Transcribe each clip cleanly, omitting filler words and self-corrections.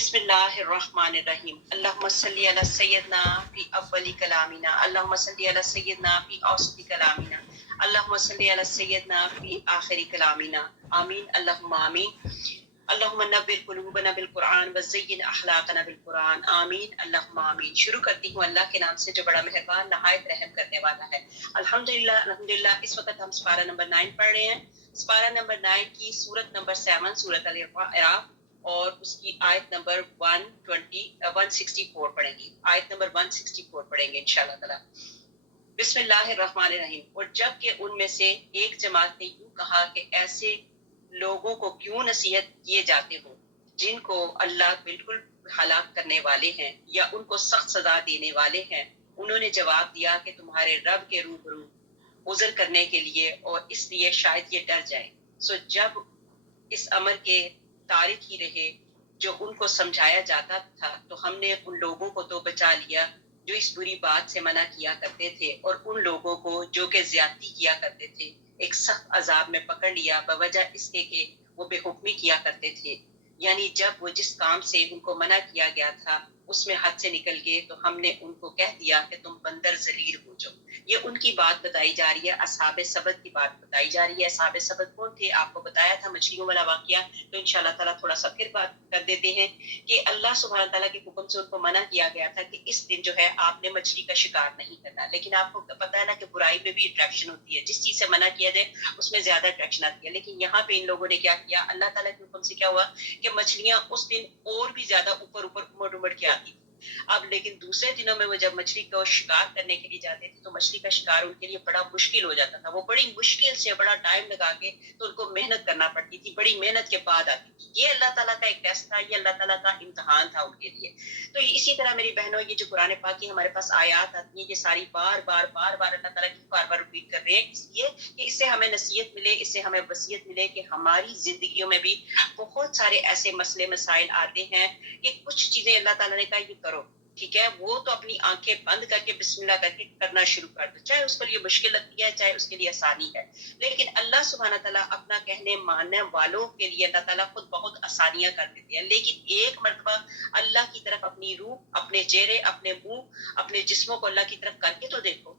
بسم اللہ الرحمن الرحیم اللہم صلی علی سیدنا فی اول کلامنا اللہم صلی علی سیدنا فی اوسط کلامنا اللہم صلی علی سیدنا فی آخر کلامنا آمین اللہم آمین اللہم نور قلوبنا بالقرآن وزین اخلاقنا بالقرآن آمین اللہم آمین۔ شروع کرتی ہوں اللہ کے نام سے جو بڑا مہربان نہایت رحم کرنے والا ہے۔ الحمدللہ اس وقت ہم سپارہ نمبر 9 پڑھ رہے ہیں۔ سپارہ نمبر 9 کی سورت نمبر 7 سورت الاعراف اور اس کی آیت نمبر 164 پڑھیں گی۔ آیت نمبر 164 پڑھیں گے انشاءاللہ تعالی۔ بسم اللہ الرحمن الرحیم۔ اور جب کہ ان میں سے ایک جماعت نے یوں کہا کہ ایسے لوگوں کو کیوں نصیحت کیے جاتے ہو جن کو اللہ بالکل ہلاک کرنے والے ہیں یا ان کو سخت سزا دینے والے ہیں، انہوں نے جواب دیا کہ تمہارے رب کے روبرو عذر کرنے کے لیے اور اس لیے شاید یہ ڈر جائیں۔ سو جب اس امر کے تارک ہی رہے جو ان کو سمجھایا جاتا تھا تو ہم نے ان لوگوں کو تو بچا لیا جو اس بری بات سے منع کیا کرتے تھے، اور ان لوگوں کو جو کہ زیادتی کیا کرتے تھے ایک سخت عذاب میں پکڑ لیا بوجہ اس کے کہ وہ بے حکمی کیا کرتے تھے۔ یعنی جب وہ جس کام سے ان کو منع کیا گیا تھا اس میں حد سے نکل گئے تو ہم نے ان کو کہہ دیا کہ تم بندر ذلیل ہو جاؤ۔ یہ ان کی بات بتائی جا رہی ہے، اصحاب سبت کی بات بتائی جا رہی ہے۔ اصحاب سبت کون تھے؟ آپ کو بتایا تھا مچھلیوں والا واقعہ، تو انشاءاللہ تعالیٰ تھوڑا سا پھر بات کر دیتے ہیں کہ اللہ سبحانہ تعالیٰ کے حکم سے ان کو منع کیا گیا تھا کہ اس دن جو ہے آپ نے مچھلی کا شکار نہیں کرنا، لیکن آپ کو پتہ ہے نا کہ برائی میں بھی اٹریکشن ہوتی ہے، جس چیز سے منع کیا جائے اس میں زیادہ اٹریکشن آتی ہے۔ لیکن یہاں پہ ان لوگوں نے کیا کیا، اللہ تعالیٰ کے حکم سے کیا ہوا کہ مچھلیاں اس دن اور بھی زیادہ اوپر امڑ امڑ کے آتی تھی۔ اب لیکن دوسرے دنوں میں وہ جب مچھلی کو شکار کرنے کے لیے جاتے تھے تو مچھلی کا شکار ان کے لیے بڑا مشکل ہو جاتا تھا، وہ بڑی مشکل سے بڑا ٹائم لگا کے تو ان کو محنت کرنا پڑتی تھی، بڑی محنت کے بعد آتی تھی۔ یہ اللہ تعالیٰ کا ایک ٹیسٹ تھا، یہ اللہ تعالیٰ کا امتحان تھا ان کے لیے۔ تو اسی طرح میری بہنوں، یہ جو قرآن پاک کی ہمارے پاس آیات آتی ہیں یہ ساری بار بار اللہ تعالیٰ کی بار ریپیٹ کر رہے ہیں، اس لیے کہ اس سے ہمیں نصیحت ملے، اس سے ہمیں وصیت ملے کہ ہماری زندگیوں میں بھی بہت سارے ایسے مسئلے مسائل آتے ہیں کہ کچھ چیزیں اللہ تعالیٰ نے کہا یہ کرو، ٹھیک ہے، وہ تو اپنی آنکھیں بند کر کے بسم اللہ کر کے کرنا شروع کر دو، چاہے اس کے لیے مشکل لگتی ہے چاہے اس کے لیے آسانی ہے۔ لیکن اللہ سبحانہ تعالیٰ اپنا کہنے ماننے والوں کے لیے اللہ تعالیٰ خود بہت آسانیاں کر دیتے ہیں، لیکن ایک مرتبہ اللہ کی طرف اپنی روح، اپنے چہرے، اپنے منہ، اپنے جسموں کو اللہ کی طرف کر کے تو دیکھو،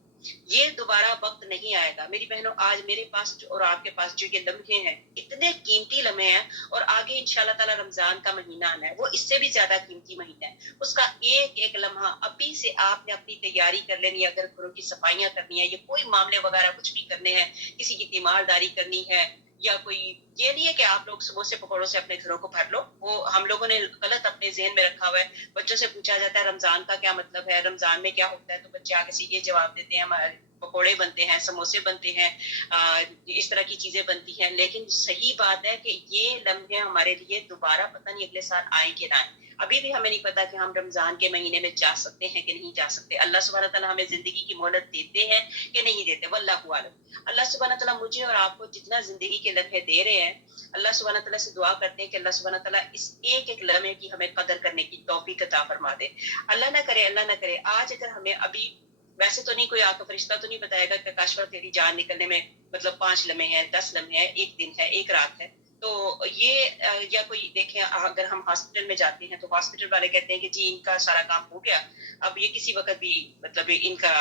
یہ دوبارہ وقت نہیں آئے گا۔ میری بہنوں، آج میرے پاس اور آپ کے پاس جو یہ لمحے ہیں اتنے قیمتی لمحے ہیں، اور آگے انشاءاللہ تعالی رمضان کا مہینہ آنا ہے، وہ اس سے بھی زیادہ قیمتی مہینہ ہے۔ اس کا ایک ایک لمحہ ابھی سے آپ نے اپنی تیاری کر لینی ہے، اگر گھروں کی صفائیاں کرنی ہے یا کوئی معاملے وغیرہ کچھ بھی کرنے ہیں، کسی کی تیمارداری کرنی ہے، یا کوئی، یہ نہیں ہے کہ آپ لوگ سموسے پکوڑوں سے اپنے گھروں کو بھر لو، وہ ہم لوگوں نے غلط اپنے ذہن میں رکھا ہوا ہے۔ بچوں سے پوچھا جاتا ہے رمضان کا کیا مطلب ہے، رمضان میں کیا ہوتا ہے، تو بچے آگے سے یہ جواب دیتے ہیں ہمارے پکوڑے بنتے ہیں، سموسے بنتے ہیں، اس طرح کی چیزیں بنتی ہیں۔ لیکن صحیح بات ہے کہ یہ لمحے ہمارے لیے دوبارہ پتہ نہیں اگلے سال آئیں کہ نہ آئیں۔ ابھی بھی ہمیں نہیں پتا کہ ہم رمضان کے مہینے میں جا سکتے ہیں کہ نہیں جا سکتے۔ اللہ سبحانہ تعالیٰ ہمیں زندگی کی مہلت دیتے ہیں کہ نہیں دیتے، واللہ اعلم۔ اللہ سبحانہ تعالیٰ مجھے اور آپ کو جتنا زندگی کے لمحے دے رہے ہیں، اللہ سبحانہ تعالیٰ سے دعا کرتے ہیں کہ اللہ سبحانہ تعالیٰ اس ایک ایک لمحے کی ہمیں قدر کرنے کی توفیق عطا فرما دے۔ اللہ نہ کرے آج اگر ہمیں ابھی، ویسے تو نہیں کوئی آ کے فرشتہ تو نہیں بتائے گا کہ کاشفہ تیری جان نکلنے میں مطلب 5 لمحے ہیں، 10 لمحے ہیں، ایک دن ہے، ایک رات ہے، تو یہ یا کوئی دیکھیں اگر ہم ہاسپٹل میں جاتے ہیں تو ہاسپٹل والے کہتے ہیں کہ جی ان کا سارا کام ہو گیا، اب یہ کسی وقت بھی مطلب ان کا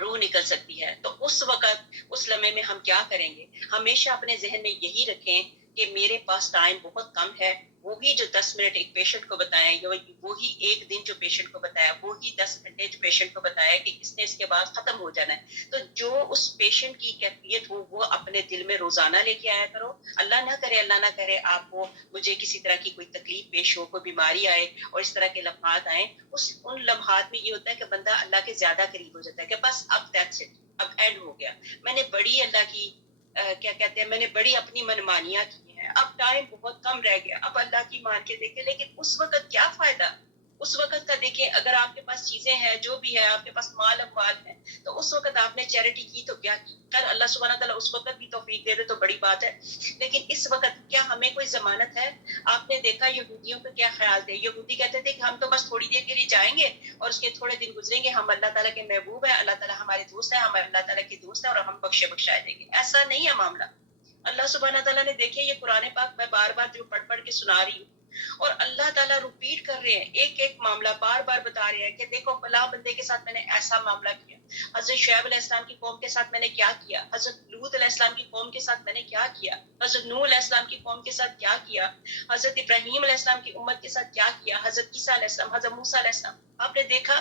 روح نکل سکتی ہے، تو اس وقت اس لمحے میں ہم کیا کریں گے؟ ہمیشہ اپنے ذہن میں یہی رکھیں کہ میرے پاس ٹائم بہت کم ہے، وہی جو 10 منٹ ایک پیشنٹ کو بتایا، وہی ایک دن جو پیشنٹ کو بتایا، وہی 10 گھنٹے جو پیشنٹ کو بتایا کہ اس نے اس کے بعد ختم ہو جانا ہے، تو جو اس پیشنٹ کی کیفیت ہو وہ اپنے دل میں روزانہ لے کے آیا کرو۔ اللہ نہ کرے آپ کو مجھے کسی طرح کی کوئی تکلیف پیش ہو، کوئی بیماری آئے اور اس طرح کے لمحات آئیں، ان لمحات میں یہ ہوتا ہے کہ بندہ اللہ کے زیادہ قریب ہو جاتا ہے کہ بس اب دیٹس اٹ، اب اینڈ ہو گیا، میں نے بڑی اللہ کی کیا کہتے ہیں، میں نے بڑی اپنی منمانیاں کی ہیں، اب ٹائم بہت کم رہ گیا، اب اللہ کی مان کے دیکھیں۔ لیکن اس وقت کیا فائدہ؟ اس وقت کا دیکھیں، اگر آپ کے پاس چیزیں ہیں، جو بھی ہے، آپ کے پاس مال اموال ہے، تو اس وقت آپ نے چیریٹی کی تو کیا کی؟ خیر اللہ سبحانہ تعالیٰ اس وقت بھی توفیق دے دے تو بڑی بات ہے، لیکن اس وقت کیا ہمیں کوئی ضمانت ہے؟ آپ نے دیکھا یہودیوں کا کیا خیال تھے، یہودی کہتے تھے کہ ہم تو بس تھوڑی دیر کے لیے جائیں گے اور اس کے تھوڑے دن گزریں گے، ہم اللہ تعالیٰ کے محبوب ہیں، اللہ تعالیٰ ہمارے دوست ہیں، ہم اللہ تعالیٰ کے دوست ہیں اور ہم بخشائے دیں گے۔ ایسا نہیں ہے معاملہ۔ اللہ سبحانہ تعالیٰ نے، دیکھیں یہ قرآن پاک میں بار بار جو پڑھ کے سنا رہی ہوں، اور اللہ تعالیٰ ریپیٹ کر رہے ہیں، ایک ایک معاملہ بار بار بتا رہے ہیں کہ دیکھو فلاں بندے کے ساتھ میں نے ایسا معاملہ کیا، حضرت شعیب علیہ السلام کی قوم کے ساتھ میں نے کیا کیا، حضرت لوط علیہ السلام کی قوم کے ساتھ میں نے کیا کیا، حضرت نوح علیہ السلام کی قوم کے ساتھ کیا کیا، حضرت ابراہیم علیہ السلام کی امت کے ساتھ کیا کیا، حضرت عیسیٰ علیہ السلام، حضرت موسیٰ علیہ السلام. آپ نے دیکھا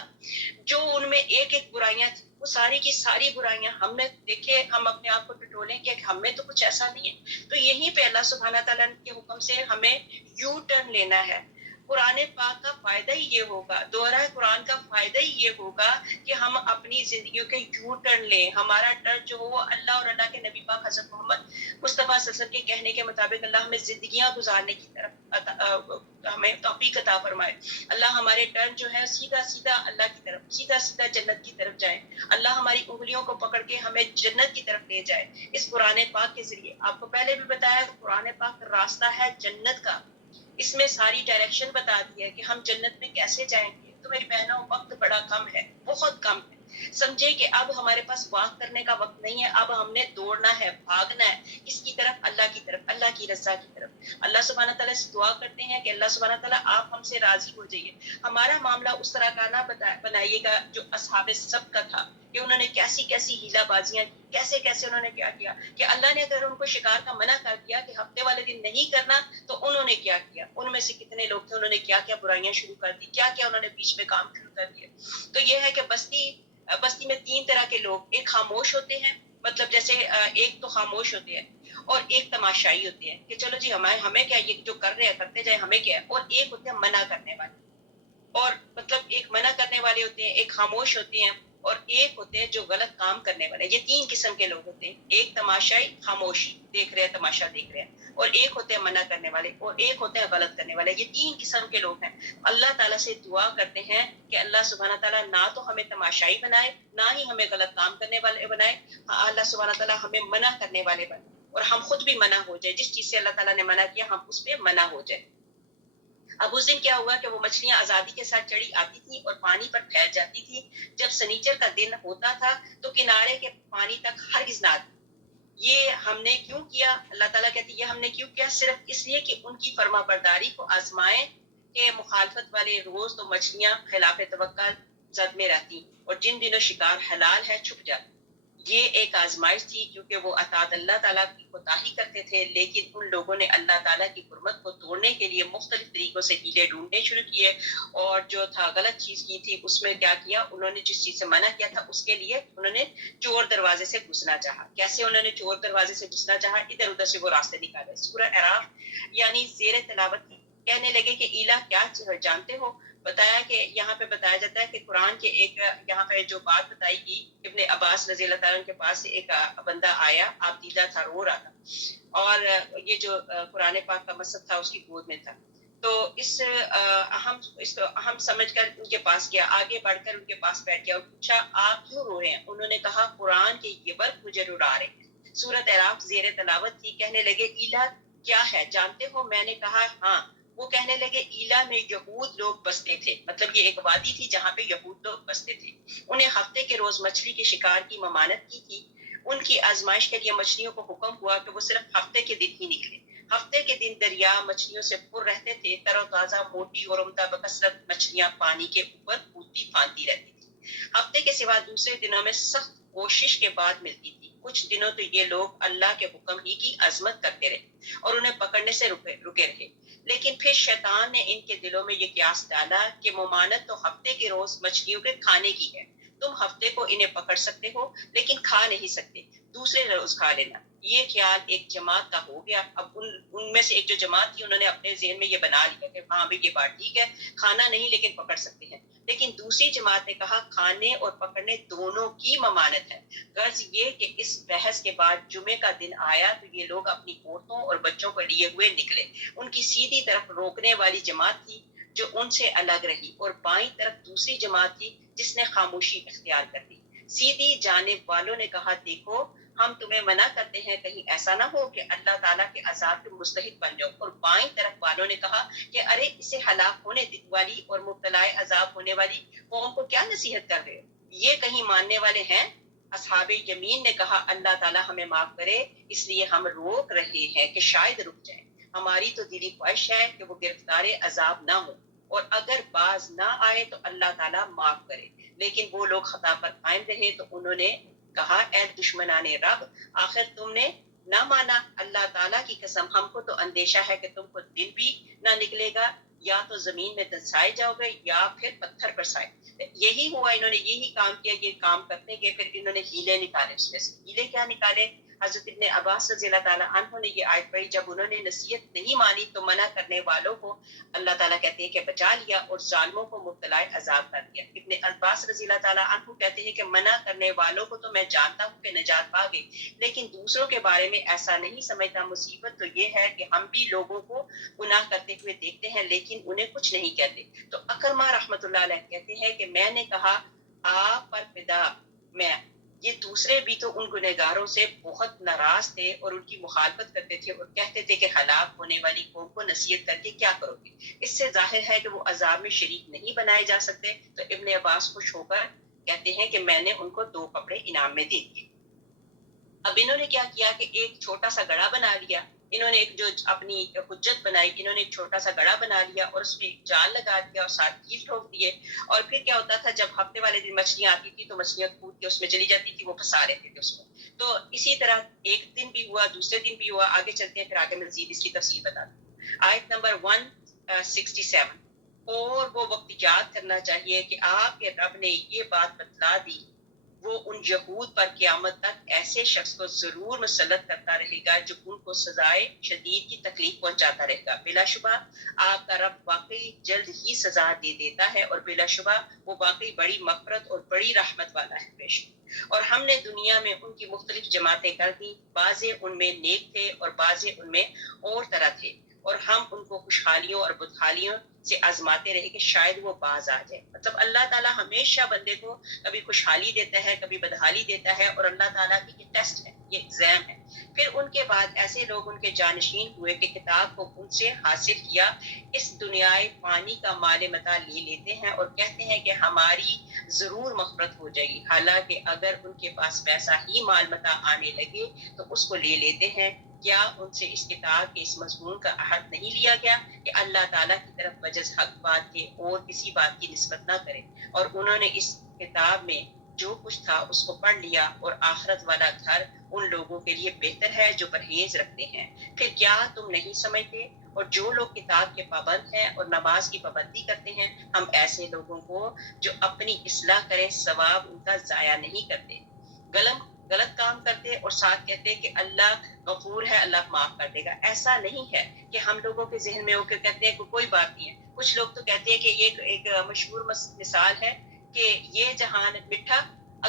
جو ان میں ایک ایک برائیاں تھیں، وہ ساری کی ساری برائیاں ہم نے دیکھے. ہم اپنے آپ کو ٹٹولیں کہ ہم میں تو کچھ ایسا نہیں ہے. تو یہیں پہ اللہ سبحانہ تعالیٰ کے حکم سے ہمیں یو ٹرن لینا ہے. قرآن پاک کا فائدہ ہی یہ ہوگا، دوہرا قرآن کا فائدہ ہی یہ ہوگا کہ ہم اپنی زندگیوں کے یو ٹرن لیں. ہمارا ٹرن جو ہو وہ اللہ اور اللہ کے نبی پاک حضرت محمد مصطفیٰ صلی اللہ علیہ وسلم کے کہنے کے مطابق اللہ ہمیں زندگیاں گزارنے کی طرف ہمیں توفیق عطا فرمائے. اللہ ہمارے ٹرن جو ہے سیدھا سیدھا اللہ کی طرف، سیدھا سیدھا جنت کی طرف جائے. اللہ ہماری انگلیوں کو پکڑ کے ہمیں جنت کی طرف لے جائے اس قرآن پاک کے ذریعے. آپ کو پہلے بھی بتایا کہ قرآن پاک راستہ ہے جنت کا، اس میں ساری ڈائریکشن بتا دی ہے کہ ہم جنت میں کیسے جائیں گے. تو میری بہنوں وقت بڑا کم ہے، بہت کم ہے. سمجھے کہ اب ہمارے پاس واک کرنے کا وقت نہیں ہے، اب ہم نے دوڑنا ہے، بھاگنا ہے. کس کی طرف؟ اللہ کی طرف، اللہ کی رضا کی طرف. اللہ سبحانہ تعالیٰ سے دعا کرتے ہیں کہ اللہ سبحانہ تعالیٰ آپ ہم سے راضی ہو جائیے. ہمارا معاملہ اس طرح کا نہ بنائیے گا جو اصحاب سب کا تھا کہ انہوں نے کیسی کیسی ہیلا بازیاں کی، کیسے کیسے انہوں نے کیا کیا کہ اللہ نے اگر ان کو شکار کا منع کر دیا کہ ہفتے والے دن نہیں کرنا تو انہوں نے کیا کیا. ان میں سے کتنے لوگ تھے، انہوں نے کیا کیا برائیاں شروع کر دی، کیا کیا انہوں نے بیچ میں کام شروع کر دیے. تو یہ ہے کہ بستی میں تین طرح کے لوگ، ایک خاموش ہوتے ہیں، مطلب جیسے ایک تو خاموش ہوتے ہیں، اور ایک تماشائی ہوتے ہیں کہ چلو جی ہمیں کیا، یہ جو کر رہے ہیں کرتے جائیں، ہمیں کیا ہے. اور ایک ہوتے ہیں منع کرنے والے، اور مطلب ایک منع کرنے والے ہوتے ہیں، ایک خاموش ہوتے ہیں، اور ایک ہوتے ہیں جو غلط کام کرنے والے. یہ تین قسم کے لوگ ہوتے ہیں. ایک تماشائی، خاموشی دیکھ رہے ہیں، تماشا دیکھ رہے ہیں، اور ایک ہوتے ہیں منع کرنے والے، اور ایک ہوتے ہیں غلط کرنے والے. یہ تین قسم کے لوگ ہیں. اللہ تعالیٰ سے دعا کرتے ہیں کہ اللہ سبحانہ تعالیٰ نہ تو ہمیں تماشائی بنائے، نہ ہی ہمیں غلط کام کرنے والے بنائے. اللہ سبحانہ تعالیٰ ہمیں منع کرنے والے بنائے، اور ہم خود بھی منع ہو جائے. جس چیز سے اللہ تعالیٰ نے منع کیا ہم اس پہ منع ہو جائے. اب اس دن کیا ہوا کہ وہ مچھلیاں آزادی کے ساتھ چڑھی آتی تھی اور پانی پر پھیل جاتی تھی. جب سنیچر کا دن ہوتا تھا تو کنارے کے پانی تک ہرگز نہ آتی. یہ ہم نے کیوں کیا؟ اللہ تعالیٰ کہتی ہے یہ ہم نے کیوں کیا؟ صرف اس لیے کہ ان کی فرما برداری کو آزمائیں کہ مخالفت والے روز تو مچھلیاں خلاف توقع زد میں رہتی، اور جن دنوں شکار حلال ہے چھپ جاتی. یہ ایک آزمائش تھی کیونکہ وہ اطاعت اللہ تعالیٰ کی کوتاہی کرتے تھے. لیکن ان لوگوں نے اللہ تعالیٰ کی حرمت کو توڑنے کے لیے مختلف طریقوں سے ہیلے ڈھونڈنے شروع کیے، اور جو تھا غلط چیز کی تھی اس میں کیا کیا انہوں نے، جس چیز سے منع کیا تھا اس کے لیے انہوں نے چور دروازے سے گھسنا چاہا. کیسے انہوں نے چور دروازے سے گھسنا چاہا؟ ادھر ادھر سے وہ راستے نکالے. سورہ اعراف یعنی زیر تلاوت کہنے لگے کہ ایلا کیا جانتے ہو؟ بتایا کہ یہاں پہ بتایا جاتا ہے کہ قرآن کے ایک یہاں پہ جو بات بتائی گئی، ابن عباس رضی اللہ تعالیٰ کے پاس ایک بندہ آیا، آپ دیدہ تھا، رو رہا تھا، اور یہ جو قرآن پاک کا مصحف تھا اس کی گود میں تھا. تو اس کو اہم سمجھ کر ان کے پاس گیا، آگے بڑھ کر ان کے پاس بیٹھ گیا اور پوچھا آپ کیوں رو رہے ہیں؟ انہوں نے کہا قرآن کے یہ برق مجھے رلا رہے ہیں. سورۃ اعراف زیر تلاوت تھی. کہنے لگے ایلا کیا ہے جانتے ہو؟ میں نے کہا ہاں. وہ کہنے لگے ایلا میں یہود لوگ بستے تھے. مطلب یہ ایک وادی تھی جہاں پہ یہود لوگ بستے تھے. انہیں ہفتے کے روز مچھلی کے شکار کی ممانعت کی تھی. ان کی آزمائش کے لیے مچھلیوں کو حکم ہوا کہ وہ صرف ہفتے کے دن ہی نکلے. ہفتے کے دن دریا مچھلیوں سے پر رہتے تھے. تر و تازہ، موٹی اور عمدہ بکثرت مچھلیاں پانی کے اوپر کودتی پھاندتی رہتی تھی. ہفتے کے سوا دوسرے دنوں میں سخت کوشش کے بعد ملتی تھی. کچھ دنوں تو یہ لوگ اللہ کے حکم ہی کی عظمت کرتے رہے اور انہیں پکڑنے سے رکے رہے. لیکن پھر شیطان نے ان کے دلوں میں یہ قیاس ڈالا کہ ممانعت تو ہفتے کے روز مچھلیوں کے کھانے کی ہے. تم ہفتے کو انہیں پکڑ سکتے ہو لیکن کھا نہیں سکتے، دوسرے روز کھا لینا. یہ خیال ایک جماعت کا ہو گیا. اب ان میں سے ایک جو جماعت تھی انہوں نے اپنے ذہن میں یہ بنا لیا کہ ہاں بھی یہ بات ٹھیک ہے، کھانا نہیں لیکن پکڑ سکتے ہیں. لیکن دوسری جماعت نے کہا کھانے اور پکڑنے دونوں کی ممانعت ہے. غرض یہ کہ اس بحث کے بعد جمعے کا دن آیا تو یہ لوگ اپنی عورتوں اور بچوں کو لیے ہوئے نکلے. ان کی سیدھی طرف روکنے والی جماعت تھی جو ان سے الگ رہی، اور بائیں طرف دوسری جماعت تھی جس نے خاموشی اختیار کر لی. سیدھی جانب والوں نے کہا دیکھو ہم تمہیں منع کرتے ہیں کہیں ایسا نہ ہو کہ اللہ تعالیٰ کے عذاب کے مستحق بن جاؤ. اور بائیں طرف والوں نے کہا کہ ارے اسے ہلاک ہونے والی اور مبتلا عذاب ہونے والی قوم کو کیا نصیحت کر رہے ہو؟ یہ کہیں ماننے والے ہیں؟ اصحاب یمین نے کہا اللہ تعالیٰ ہمیں معاف کرے، اس لیے ہم روک رہے ہیں کہ شاید رک جائیں. ہماری تو دلی خواہش ہے کہ وہ گرفتار عذاب نہ ہو اور اگر باز نہ آئے تو اللہ تعالیٰ معاف کرے، لیکن وہ لوگ خطا پر قائم رہے تو انہوں نے کہا اے دشمنان رب، آخر تم نے نہ مانا۔ اللہ تعالیٰ کی قسم، ہم کو تو اندیشہ ہے کہ تم کو دل بھی نہ نکلے گا، یا تو زمین میں دنسائے جاؤ گے یا پھر پتھر برسائے۔ یہی ہوا، انہوں نے یہی کام کیا، یہ کام کرتے گئے، پھر انہوں نے ہیلے نکالے۔ اس میں سے ہیلے کیا نکالے؟ حضرت ابن عباس رضی اللہ تعالیٰ عنہ نے یہ آیت پڑھی، جب انہوں نے نصیحت نہیں مانی تو منع کرنے والوں کو اللہ تعالیٰ کہتے ہیں کہ بچا لیا اور ظالموں کو مبتلا عذاب کر دیا۔ ابن عباس رضی اللہ تعالیٰ عنہ کہتے ہیں کہ منع کرنے والوں کو تو میں جانتا ہوں کہ نجات پا گئی، لیکن دوسروں کے بارے میں ایسا نہیں سمجھتا۔ مصیبت تو یہ ہے کہ ہم بھی لوگوں کو گناہ کرتے ہوئے دیکھتے ہیں لیکن انہیں کچھ نہیں کہتے۔ تو اکرمہ رحمۃ اللہ علیہ کہتے ہیں کہ میں نے کہا آپ پر فدا میں، یہ دوسرے بھی تو ان گنہگاروں سے بہت ناراض تھے اور ان کی مخالفت کرتے تھے اور کہتے تھے کہ ہلاک ہونے والی قوم کو نصیحت کر کے کیا کرو گے؟ اس سے ظاہر ہے کہ وہ عذاب میں شریک نہیں بنائے جا سکتے۔ تو ابن عباس خوش ہو کر کہتے ہیں کہ میں نے ان کو 2 کپڑے انعام میں دے دیے۔ اب انہوں نے کیا کیا کہ ایک چھوٹا سا گڑھا بنا لیا، انہوں نے ایک جو اپنی حجت بنائی، انہوں نے ایک چھوٹا سا گڑھا بنا لیا اور اس میں ایک جال لگا دیا اور 7 کیل ٹھوک دیے۔ اور پھر کیا ہوتا تھا، جب ہفتے والے دن مچھلیاں آتی تھی تو مچھلیاں کود کے اس میں چلی جاتی تھی، وہ پھنسا لیتے تھے اس کو۔ تو اسی طرح ایک دن بھی ہوا، دوسرے دن بھی ہوا۔ آگے چلتے ہیں، پھر آگے مزید اس کی تفصیل بتا دوں۔ آیت نمبر 167، اور وہ وقت یاد کرنا چاہیے کہ آپ کے رب نے یہ بات بتلا دی، وہ ان یہود پر قیامت تک ایسے شخص کو ضرور مسلط کرتا رہے گا جو ان کو سزائے شدید کی تکلیف پہنچاتا رہے گا۔ بلا شبہ آپ کا رب واقعی جلد ہی سزا دے دیتا ہے اور بلا شبہ وہ واقعی بڑی مغفرت اور بڑی رحمت والا ہے۔ بے شک، اور ہم نے دنیا میں ان کی مختلف جماعتیں کر دی، بعضے ان میں نیک تھے اور بعضے ان میں اور طرح تھے، اور ہم ان کو خوشحالیوں اور بدحالیوں سے آزماتے رہے کہ شاید وہ باز آ جائے۔ مطلب اللہ تعالیٰ ہمیشہ بندے کو کبھی خوشحالی دیتا ہے، کبھی بدحالی دیتا ہے، اور اللہ تعالیٰ کی یہ ٹیسٹ ہے، یہ ایگزام ہے۔ پھر ان کے بعد ایسے لوگ ان کے جانشین ہوئے کہ کتاب کو ان سے حاصل کیا، اس دنیائے فانی کا مال متاع لے لیتے ہیں اور کہتے ہیں کہ ہماری ضرور مغفرت ہو جائے گی، حالانکہ اگر ان کے پاس ویسا ہی مال متاع آنے لگے تو اس کو لے لیتے ہیں۔ کیا ان سے اس کتاب کے اس مضمون کا عہد نہیں لیا گیا کہ اللہ تعالیٰ کی طرف بجز حق بات کے اور کسی بات کی نسبت نہ کرے؟ اور انہوں نے اس کتاب میں جو کچھ تھا اس کو پڑھ لیا، اور آخرت والا گھر ان لوگوں کے لیے بہتر ہے جو پرہیز رکھتے ہیں۔ پھر کیا تم نہیں سمجھتے؟ اور جو لوگ کتاب کے پابند ہیں اور نماز کی پابندی کرتے ہیں، ہم ایسے لوگوں کو جو اپنی اصلاح کریں ثواب ان کا ضائع نہیں کرتے۔ غلط کام کرتے اور ساتھ کہتے کہ اللہ غفور ہے، اللہ معاف کر دے گا۔ ایسا نہیں ہے کہ ہم لوگوں کے ذہن میں ہو کے کہتے ہیں کہ کوئی بات نہیں ہے۔ کچھ لوگ تو کہتے ہیں کہ یہ ایک مشہور مثال ہے کہ یہ جہان میٹھا،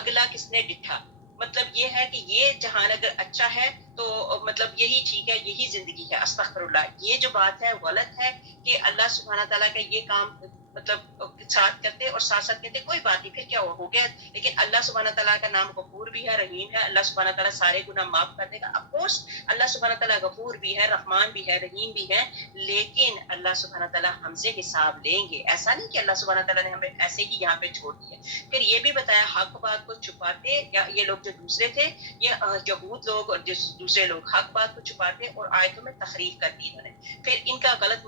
اگلا کس نے ڈٹھا۔ مطلب یہ ہے کہ یہ جہان اگر اچھا ہے تو مطلب یہی ٹھیک ہے، یہی زندگی ہے۔ استغفر اللہ، یہ جو بات ہے غلط ہے کہ اللہ سبحانہ تعالیٰ کا یہ کام مطلب ساتھ کرتے اور ساتھ ساتھ کہتے کوئی بات نہیں، پھر کیا ہو گیا۔ لیکن اللہ سبحانہ تعالیٰ کا نام غفور بھی ہے، رحیم ہے، اللہ سبحانہ تعالیٰ سارے گناہ معاف کر دے گا۔ اف کورس اللہ سبحانہ تعالیٰ غفور بھی ہے، رحمان بھی ہے، رحیم بھی ہے، لیکن اللہ سبحانہ تعالیٰ ہم سے حساب لیں گے۔ ایسا نہیں کہ اللہ سبحانہ تعالیٰ نے ہمیں ایسے ہی یہاں پہ چھوڑ دیا۔ پھر یہ بھی بتایا حق بات کو چھپاتے، یا یہ لوگ جو دوسرے تھے، یہ یہود لوگ اور دوسرے لوگ حق بات کو چھپاتے اور آیتوں میں تحریف کر دی انہوں نے۔ پھر ان کا غلط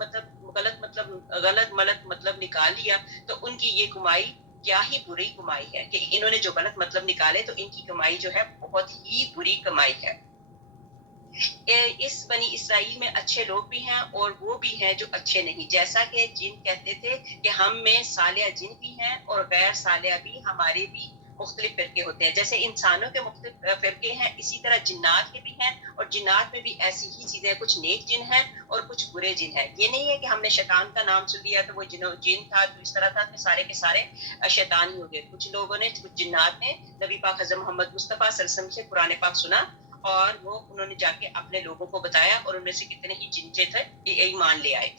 مطلب نکال لیا، تو ان کی یہ کمائی کیا ہی بری کمائی ہے کہ انہوں نے جو غلط مطلب نکالے تو ان کی کمائی جو ہے بہت ہی بری کمائی ہے۔ اس بنی اسرائیل میں اچھے لوگ بھی ہیں اور وہ بھی ہیں جو اچھے نہیں، جیسا کہ جن کہتے تھے کہ ہم میں صالح جن بھی ہیں اور غیر صالح بھی ہمارے بھی مختلف فرقے ہوتے ہیں۔ جیسے انسانوں کے مختلف فرقے ہیں، اسی طرح جنات کے بھی ہیں، اور جنات میں بھی ایسی ہی چیزیں، کچھ نیک جن ہیں اور کچھ برے جن ہیں۔ یہ نہیں ہے کہ ہم نے شیطان کا نام سن لیا تو وہ جن تھا تو اس طرح تھا کہ سارے کے سارے شیطان ہی ہو گئے۔ کچھ لوگوں نے، کچھ جنات نے نبی پاک حضرت محمد مصطفیٰ صلی اللہ علیہ وسلم سے قرآن پاک سنا اور وہ انہوں نے جا کے اپنے لوگوں کو بتایا، اور ان میں سے کتنے ہی جنچے تھے ایمان لے آئے۔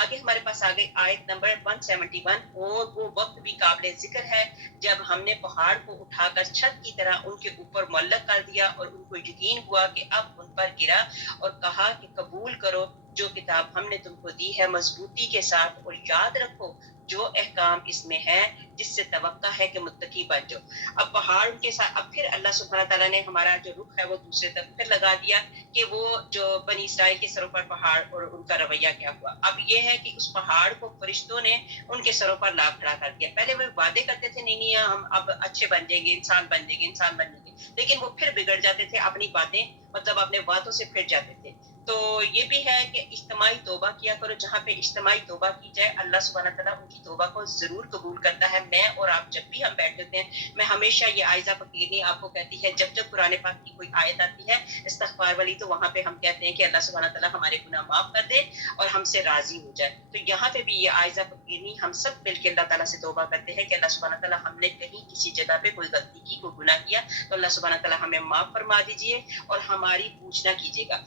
آگے ہمارے پاس آ گئی آیت نمبر 171، اور وہ وقت بھی قابل ذکر ہے جب ہم نے پہاڑ کو اٹھا کر چھت کی طرح ان کے اوپر معلق کر دیا اور ان کو یقین ہوا کہ اب ان پر گرا، اور کہا کہ قبول کرو جو کتاب ہم نے تم کو دی ہے مضبوطی کے ساتھ، اور یاد رکھو جو احکام اس میں ہے جس سے توقع ہے کہ متقی بن جاؤ۔ اب پہاڑ ان کے ساتھ، اب پھر اللہ سبحانہ تعالیٰ نے ہمارا جو رخ ہے وہ دوسرے طرف پھر لگا دیا کہ وہ جو بنی اسرائیل کے سروں پر پہاڑ اور ان کا رویہ کیا ہوا۔ اب یہ ہے کہ اس پہاڑ کو فرشتوں نے ان کے سروں پر لا کھڑا کر دیا۔ پہلے وہ وعدے کرتے تھے نہیں ہم اب اچھے بن جائیں گے، انسان بن جائیں گے، انسان بن جائیں گے، لیکن وہ پھر بگڑ جاتے تھے، اپنی باتیں مطلب اپنے باتوں سے پھر جاتے تھے۔ تو یہ بھی ہے کہ اجتماعی توبہ کیا کرو، جہاں پہ اجتماعی توبہ کی جائے اللہ سبحانہ تعالیٰ ان کی توبہ کو ضرور قبول کرتا ہے۔ میں اور آپ جب بھی ہم بیٹھتے ہیں، میں ہمیشہ یہ عائزہ فقیرنی آپ کو کہتی ہے، جب جب قرآن پاک کی کوئی آیت آتی ہے استغفار والی، تو وہاں پہ ہم کہتے ہیں کہ اللہ سبحانہ تعالیٰ ہمارے گناہ معاف کر دے اور ہم سے راضی ہو جائے۔ تو یہاں پہ بھی یہ عائزہ فقیرنی ہم سب مل کے اللہ تعالیٰ سے توبہ کرتے ہیں کہ اللہ سبحانہ تعالیٰ ہم نے کہیں کسی جگہ پہ کوئی غلطی کی، کوئی گناہ کیا، تو اللہ سبحانہ تعالیٰ ہمیں معاف فرما دیجیے اور ہماری پوچھ نہ کیجیے گا۔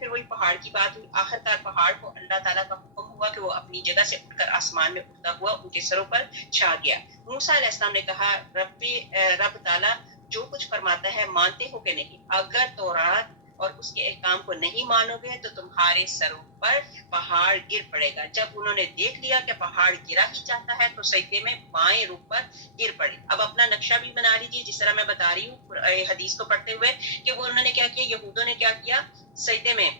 پھر وہی پہاڑ کی بات ہوئی، آخر کار پہاڑ کو اللہ تعالیٰ کا حکم ہوا کہ وہ اپنی جگہ سے اٹھ کر آسمان میں اٹھتا ہوا ان کے سروں پر چھا گیا۔ موسیٰ علیہ السلام نے کہا رب تعالیٰ جو کچھ فرماتا ہے مانتے ہو کہ نہیں؟ اگر تورات اور اس کے احکام کو نہیں مانو گے تو تمہارے سروں پر پہاڑ گر پڑے گا۔ جب انہوں نے دیکھ لیا کہ پہاڑ گرا ہی چاہتا ہے تو سجدے میں بائیں رخ پر گر پڑے۔ اب اپنا نقشہ بھی بنا لیجیے، جس طرح میں بتا رہی ہوں حدیث کو پڑھتے ہوئے کہ وہ انہوں نے کیا کیا، یہودوں نے کیا کیا، سجدے میں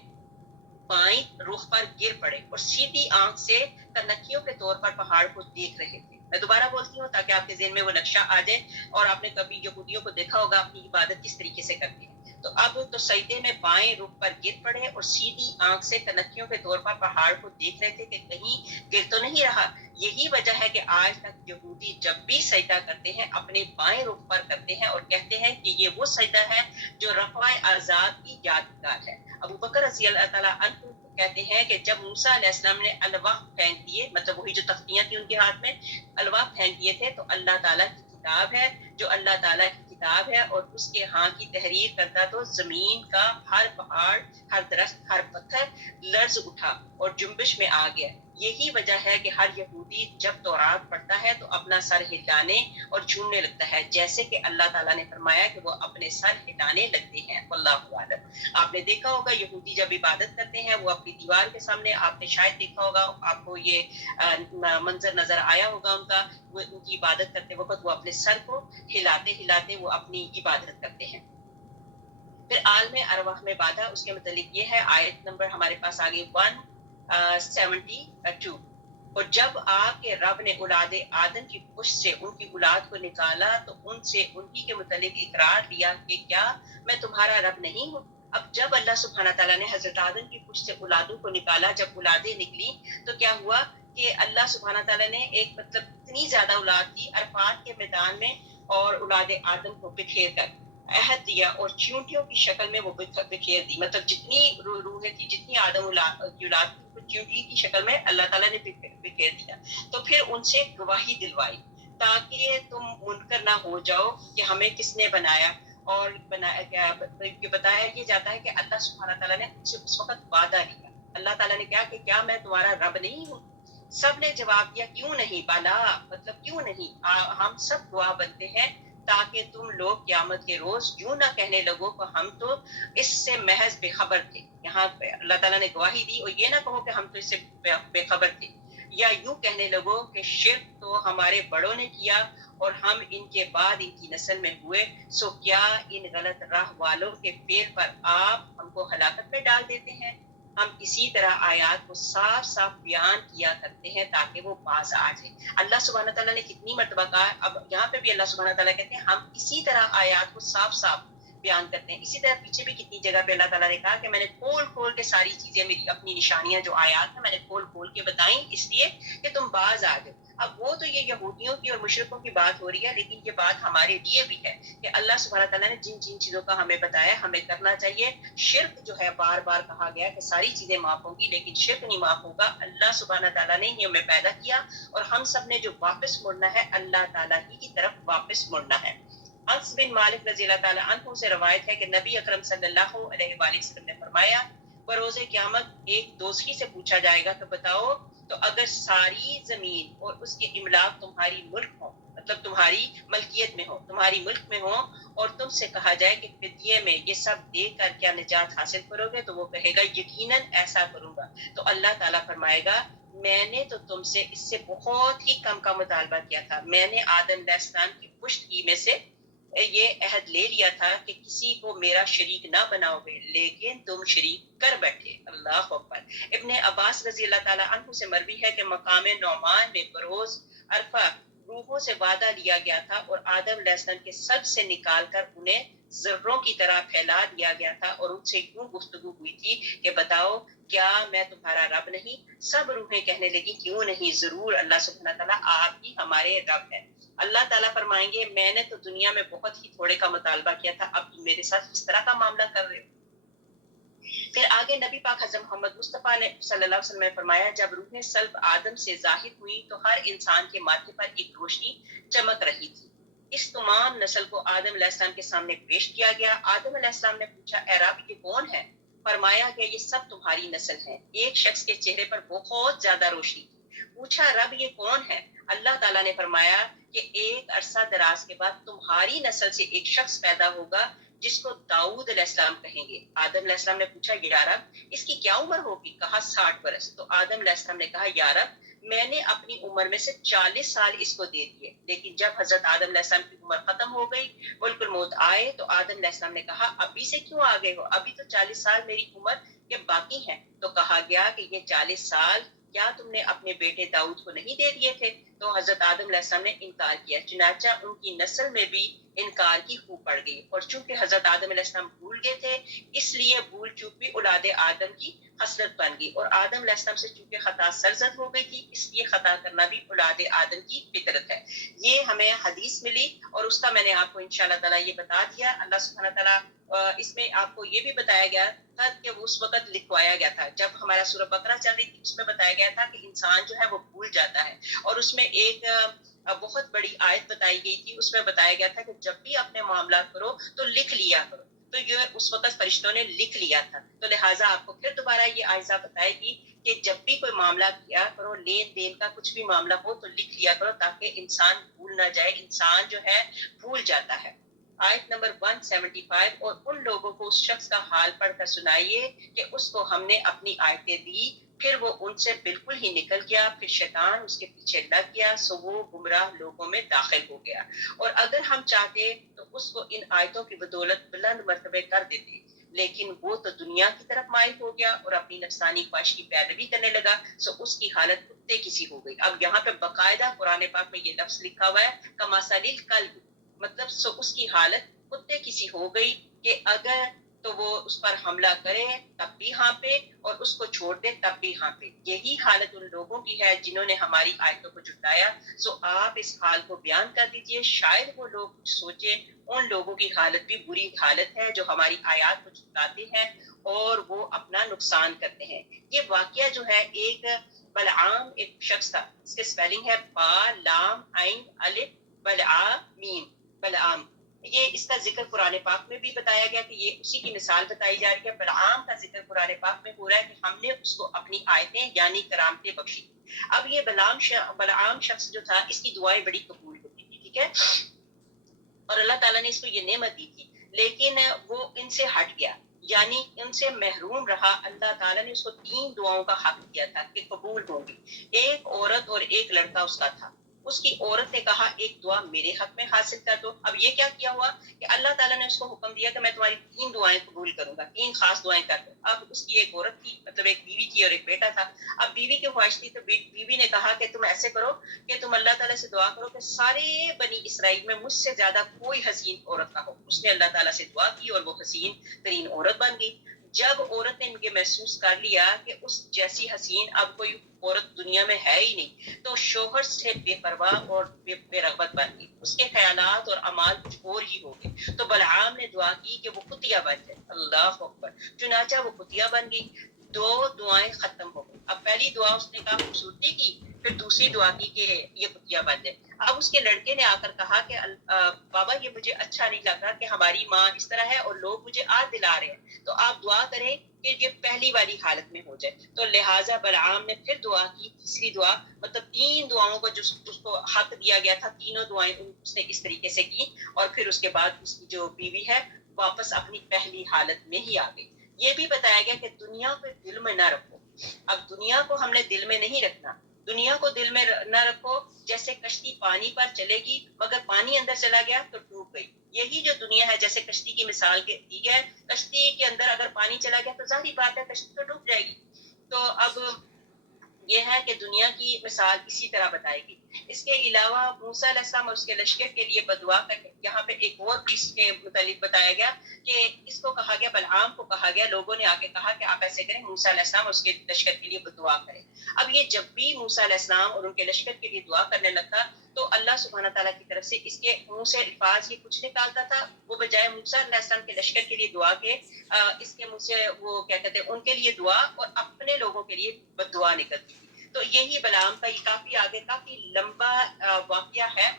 بائیں رخ پر گر پڑے اور سیدھی آنکھ سے کنکھیوں کے طور پر پہاڑ کو دیکھ رہے تھے۔ میں دوبارہ بولتی ہوں تاکہ آپ کے ذہن میں وہ نقشہ آ جائے، اور آپ نے کبھی یہودیوں کو دیکھا ہوگا اپنی عبادت کس طریقے سے کرتے ہیں۔ تو اب تو سجدے میں بائیں رخ پر گر پڑے اور سیدھی آنکھ سے کنکھیوں کے طور پر پہاڑ کو دیکھ رہے تھے کہ کہیں گر تو نہیں رہا۔ یہی وجہ ہے کہ آج تک یہودی جب بھی سجدہ کرتے ہیں اپنے بائیں رخ پر کرتے ہیں اور کہتے ہیں کہ یہ وہ سجدہ ہے جو رفع اعضاد کی یادگار ہے۔ ابو بکر رضی اللہ تعالیٰ عنہ کہتے ہیں کہ جب موسیٰ علیہ السلام نے الواح پھینک دیے، مطلب وہی جو تختیاں تھیں ان کے ہاتھ میں، الواح پھینک دیے تھے، تو اللہ تعالیٰ کی کتاب ہے، جو اللہ تعالیٰ کی کتاب ہے اور اس کے ہاں کی تحریر کرتا، تو زمین کا ہر پہاڑ، ہر درخت، ہر پتھر لرز اٹھا اور جنبش میں آ گیا۔ یہی وجہ ہے کہ ہر یہودی جب تورات پڑھتا ہے تو اپنا سر ہلانے اور جھومنے لگتا ہے، جیسے کہ اللہ تعالیٰ نے فرمایا کہ وہ اپنے سر ہلانے لگتے ہیں۔ واللہ اعلم۔ آپ نے دیکھا ہوگا یہودی جب عبادت کرتے ہیں وہ اپنی دیوار کے سامنے، آپ نے شاید دیکھا ہوگا، آپ کو یہ منظر نظر آیا ہوگا ان کا، وہ ان کی عبادت کرتے وقت وہ اپنے سر کو ہلاتے ہلاتے وہ اپنی عبادت کرتے ہیں۔ پھر عالم ارواح میں بادھا، اس کے متعلق یہ ہے، آیت نمبر ہمارے پاس آگے 172۔ اور جب آپ کے رب نے اولاد آدم کی پشت سے ان کی اولاد کو نکالا تو ان سے انہی کے متعلق اقرار لیا کہ کیا میں تمہارا رب نہیں ہوں۔ اب جب اللہ سبحانہ تعالیٰ نے حضرت آدم کی پشت سے اولادوں کو نکالا، جب اولادیں نکلی تو کیا ہوا کہ اللہ سبحانہ تعالیٰ نے ایک مطلب اتنی زیادہ اولاد تھی عرفات کے میدان میں، اور اولاد آدم کو بکھیر کر عہد دیا اور چیونٹیوں کی شکل میں وہ بکھیر دی، مطلب جتنی روحیں تھی، جتنی آدم کی اولاد تھی، چیونٹی کی شکل میں اللہ تعالیٰ نے بکھیر دیا۔ تو پھر ان سے گواہی دلوائی تاکہ تم منکر نہ ہو جاؤ کہ ہمیں کس نے بنایا، اور بتایا یہ جاتا ہے کہ اللہ سبحانہ تعالیٰ نے ان سے اس وقت وعدہ لیا۔ اللہ تعالیٰ نے کہا کہ کیا میں تمہارا رب نہیں ہوں؟ سب نے جواب دیا کیوں نہیں، بالا مطلب کیوں نہیں، ہم سب گواہ بنتے ہیں تاکہ تم لوگ قیامت کے روز یوں نہ کہنے لگو کہ ہم تو اس سے محض بے خبر تھے۔ یہاں پہ اللہ تعالیٰ نے گواہی دی، اور یہ نہ کہو کہ ہم تو اس سے بے خبر تھے، یا یوں کہنے لگو کہ شرک تو ہمارے بڑوں نے کیا اور ہم ان کے بعد ان کی نسل میں ہوئے، سو کیا ان غلط راہ والوں کے فعل پر آپ ہم کو ہلاکت میں ڈال دیتے ہیں۔ ہم اسی طرح آیات کو صاف صاف بیان کیا کرتے ہیں تاکہ وہ باز آ جائے۔ اللہ سبحانہ تعالیٰ نے کتنی مرتبہ کہا، اب یہاں پہ بھی اللہ سبحانہ تعالیٰ کہتے ہیں ہم اسی طرح آیات کو صاف صاف بیان کرتے ہیں۔ اسی طرح پیچھے بھی کتنی جگہ پہ اللہ تعالیٰ نے کہا کہ میں نے کھول کھول کے ساری چیزیں، میری اپنی نشانیاں جو آیات ہیں میں نے کھول کھول کے بتائیں، اس لیے کہ تم باز آ جاؤ۔ اب وہ تو یہ یہودیوں کی اور مشرکوں کی بات ہو رہی ہے، لیکن یہ بات ہمارے لیے بھی ہے کہ اللہ سبحانہ تعالیٰ نے جن جن چیزوں کا ہمیں بتایا ہمیں کرنا چاہیے۔ شرک جو ہے بار بار کہا گیا کہ ساری چیزیں معاف ہوں گی، لیکن شرک نہیں معاف ہوگا۔ اللہ سبحانہ تعالیٰ نے ہی ہمیں پیدا کیا اور ہم سب نے جو واپس مڑنا ہے اللہ تعالیٰ ہی کی طرف واپس مڑنا ہے۔ انس بن مالک رضی اللہ تعالیٰ عنہ سے روایت ہے کہ نبی اکرم صلی اللہ علیہ وآلہ وسلم نے فرمایا، بروز قیامت ایک دوزخی سے پوچھا جائے گا کہ بتاؤ تو اگر ساری زمین اور اس کے املاک تمہاری ملک ہوں، مطلب تمہاری ملکیت میں ہو، تمہاری ملک میں ہو، اور تم سے کہا جائے کہ فدیے میں یہ سب دے کر کیا نجات حاصل کرو گے، تو وہ کہے گا یقیناً ایسا کروں گا۔ تو اللہ تعالیٰ فرمائے گا میں نے تو تم سے اس سے بہت ہی کم کا مطالبہ کیا تھا، میں نے آدم علیہ السلام کی پشت میں سے یہ عہد لے لیا تھا کہ کسی کو میرا شریک نہ بناؤ گے، لیکن تم شریک کر بیٹھے۔ اللہ اکبر۔ ابن عباس رضی اللہ تعالیٰ عنہ سے مروی ہے کہ مقام نعمان میں بروز عرفہ روحوں سے وعدہ لیا گیا تھا اور آدم علیہ السلام کے سب سے نکال کر انہیں ذروں کی طرح پھیلا دیا گیا تھا، اور ان سے یوں گفتگو ہوئی تھی کہ بتاؤ کیا میں تمہارا رب نہیں؟ سب روحیں کہنے لگی کیوں نہیں، ضرور اللہ سبحانہ تعالیٰ آپ ہی ہمارے رب ہیں۔ اللہ تعالیٰ فرمائیں گے میں نے تو دنیا میں بہت ہی تھوڑے کا مطالبہ کیا تھا، اب تم میرے ساتھ اس طرح کا معاملہ کر رہے ہو۔ پھر آگے نبی پاک حضرت محمد مصطفیٰ نے صلی اللہ علیہ وسلم نے فرمایا جب روح سلب آدم سے ظاہر ہوئی تو ہر انسان کے ماتھے پر ایک روشنی چمک رہی تھی۔ اس تمام نسل کو آدم علیہ السلام کے سامنے پیش کیا گیا۔ آدم علیہ السلام نے پوچھا اے رب یہ کون ہے؟ فرمایا گیا یہ سب تمہاری نسل ہے۔ ایک شخص کے چہرے پر بہت زیادہ روشنی تھی، پوچھا رب یہ کون ہے؟ اللہ تعالیٰ نے فرمایا کہ ایک عرصہ دراز کے بعد تمہاری نسل سے ایک شخص پیدا ہوگا جس کو داؤد علیہ السلام کہیں گے۔ آدم علیہ السلام نے پوچھا یا رب اس کی کیا عمر ہوگی؟ کہا 60 برس۔ تو آدم علیہ السلام نے کہا یا رب میں نے اپنی عمر میں سے 40 سال اس کو دے دیے، لیکن جب حضرت آدم علیہ السلام کی عمر ختم ہو گئی، ملک الموت آئے، تو آدم علیہ السلام نے کہا ابھی سے کیوں آ گئے ہو؟ ابھی تو 40 سال میری عمر کے باقی ہیں۔ تو کہا گیا کہ یہ 40 سال کیا تم نے اپنے بیٹے داؤد کو نہیں دے دیے تھے؟ تو حضرت آدم علیہ السلام نے انکار کیا، چنانچہ ان کی نسل میں بھی انکار کی خو پڑ گئی، اور چونکہ حضرت آدم علیہ السلام بھول گئے تھے اس لیے بھول چوک بھی اولاد آدم کی خصلت بن گئی، اور آدم علیہ السلام سے چونکہ خطا سرزد ہو گئی تھی اس لیے خطا کرنا بھی اولاد آدم کی فطرت ہے۔ یہ ہمیں حدیث ملی اور اس کا میں نے آپ کو انشاءاللہ تعالیٰ یہ بتا دیا۔ اللہ سبحانہ تعالیٰ اس میں آپ کو یہ بھی بتایا گیا تھا کہ وہ اس وقت لکھوایا گیا تھا جب ہمارا سورہ بقرہ چل رہی تھی، اس میں بتایا گیا تھا کہ انسان جو ہے وہ بھول جاتا ہے، اور اس میں ایک بہت بڑی آیت بتائی گئی تھی، اس میں بتایا گیا تھا کہ جب بھی اپنے معاملات کرو تو لکھ لیا کرو، تو یہ اس وقت فرشتوں نے لکھ لیا تھا، تو لہٰذا آپ کو پھر دوبارہ یہ آیزہ بتائے گی کہ جب بھی کوئی معاملہ کیا کرو، لین دین کا کچھ بھی معاملہ ہو تو لکھ لیا کرو تاکہ انسان بھول نہ جائے، انسان جو ہے بھول جاتا ہے۔ آیت نمبر 175 اور ان لوگوں کو اس شخص کا حال پڑھ کر سنائیے کہ اس کو ہم نے اپنی آیتیں دی، پھر وہ ان سے بالکل ہی نکل گیا، پھر شیطان اس کے پیچھے لگ گیا، سو وہ گمراہ لوگوں میں داخل ہو گیا، اور اگر ہم چاہتے تو اس کو ان آیتوں کی بدولت بلند مرتبے کر دیتے، لیکن وہ تو دنیا کی طرف مائل ہو گیا اور اپنی نفسانی خواہش کی پیروی کرنے لگا، سو اس کی حالت کتے کسی ہو گئی۔ اب یہاں پہ باقاعدہ قرآن پاک میں یہ لفظ لکھا ہوا ہے کمثل الکلب، مطلب سو اس کی حالت کتے کسی ہو گئی کہ اگر تو وہ اس پر حملہ کرے تب بھی ہانپے اور اس کو چھوڑ دے تب بھی ہانپے۔ یہی حالت ان لوگوں کی ہے جنہوں نے ہماری آیتوں کو جھٹلایا، سو آپ اس حال کو بیان کر دیجئے، شاید وہ لوگ کچھ سوچیں۔ ان لوگوں کی حالت بھی بری حالت ہے جو ہماری آیات کو جھٹلاتے ہیں اور وہ اپنا نقصان کرتے ہیں۔ یہ واقعہ جو ہے ایک بلعام ایک شخص تھا، اس کے سپیلنگ ہے با لام عین الف بلعامین، بلعام۔ یہ اس کا ذکر قرآن پاک میں بھی بتایا گیا کہ یہ اسی کی مثال بتائی جا رہی ہے۔ بلعام کا ذکر قرآن پاک میں ہو رہا ہے کہ ہم نے اس کو اپنی آیتیں یعنی کرامتیں بخشی۔ اب یہ بلعام شخص جو تھا اس کی دعائیں بڑی قبول ہوتی تھی، ٹھیک ہے، اور اللہ تعالیٰ نے اس کو یہ نعمت دی تھی، لیکن وہ ان سے ہٹ گیا، یعنی ان سے محروم رہا۔ اللہ تعالیٰ نے اس کو 3 دعاؤں کا حق دیا تھا کہ قبول ہوں گی۔ ایک عورت اور ایک لڑکا اس کا تھا۔ اس کی عورت نے کہا ایک دعا میرے حق میں حاصل کر دو۔ اب یہ کیا کیا ہوا کہ اللہ تعالیٰ نے اس کو حکم دیا کہ میں تمہاری 3 دعائیں قبول کروں گا، 3 خاص دعائیں کر دو۔ اب اس کی ایک عورت تھی، مطلب ایک بیوی تھی اور ایک بیٹا تھا۔ اب بیوی کی خواہش تھی تو بیوی نے کہا کہ تم ایسے کرو کہ تم اللہ تعالیٰ سے دعا کرو کہ سارے بنی اسرائیل میں مجھ سے زیادہ کوئی حسین عورت نہ ہو۔ اس نے اللہ تعالیٰ سے دعا کی اور وہ حسین ترین عورت بن گئی۔ جب عورت نے یہ محسوس کر لیا کہ اس جیسی حسین اب کوئی عورت دنیا میں ہے ہی نہیں، تو شوہر سے بے پرواہ اور بے رغبت بن گئی، اس کے خیالات اور اعمال کچھ اور ہی ہو گئے۔ تو بلعام نے دعا کی کہ وہ کتیا بن جائے، اللہ اکبر، چنانچہ وہ کتیا بن گئی۔ 2 دعائیں ختم ہو گئی۔ اب پہلی دعا اس نے کہا خوبصورتی کی، پھر دوسری دعا کی کہ یہ کتیا بن جائے۔ اب اس کے لڑکے نے آ کر کہا کہ بابا یہ مجھے اچھا نہیں لگ رہا کہ ہماری ماں اس طرح ہے اور لوگ مجھے آج دلا رہے ہیں، تو آپ دعا کریں کہ یہ پہلی والی حالت میں ہو جائے. تو لہٰذا بلعام نے پھر دعا کی, تیسری دعا, مطلب 3 دعاؤں کو جو اس کو حق دیا گیا تھا, تینوں دعائیں اس نے اس طریقے سے کی, اور پھر اس کے بعد اس کی جو بیوی ہے واپس اپنی پہلی حالت میں ہی آ گئی. یہ بھی بتایا گیا کہ دنیا کو دل میں نہ رکھو. اب دنیا کو ہم نے دل میں نہیں رکھنا. دنیا کو دل میں نہ رکھو. جیسے کشتی پانی پر چلے گی مگر پانی اندر چلا گیا تو ڈوب گئی. یہی جو دنیا ہے, جیسے کشتی کی مثال دی ہے, کشتی کے اندر اگر پانی چلا گیا تو ظاہری بات ہے کشتی تو ڈوب جائے گی. تو اب یہ ہے کہ دنیا کی مثال اسی طرح بتائے گی. اس کے علاوہ موسیٰ علیہ السلام اور اس کے لشکر کے لیے بدعا کر, یہاں پہ ایک اور بھی اس کے متعلق بتایا گیا کہ اس کو کہا گیا, بلعام کو کہا گیا, لوگوں نے آگے کہا کہ آپ ایسے کریں, موسیٰ علیہ السلام اور اس کے لشکر کے لیے بدعا کریں. اب یہ جب بھی موسیٰ علیہ السلام اور ان کے لشکر کے لیے دعا کرنے لگتا تو اللہ سبحانہ تعالیٰ کی طرف سے اس کے منہ سے الفاظ یہ کچھ نکالتا تھا, وہ بجائے موسیٰ علیہ السلام کے لشکر کے لیے دعا کے اس کے منہ سے وہ کیا کہتے ہیں ان کے لیے دعا اور اپنے لوگوں کے لیے بددعا نکلتی تھی. تو یہی بلعام کا یہ کافی آگے کافی لمبا واقعہ ہے.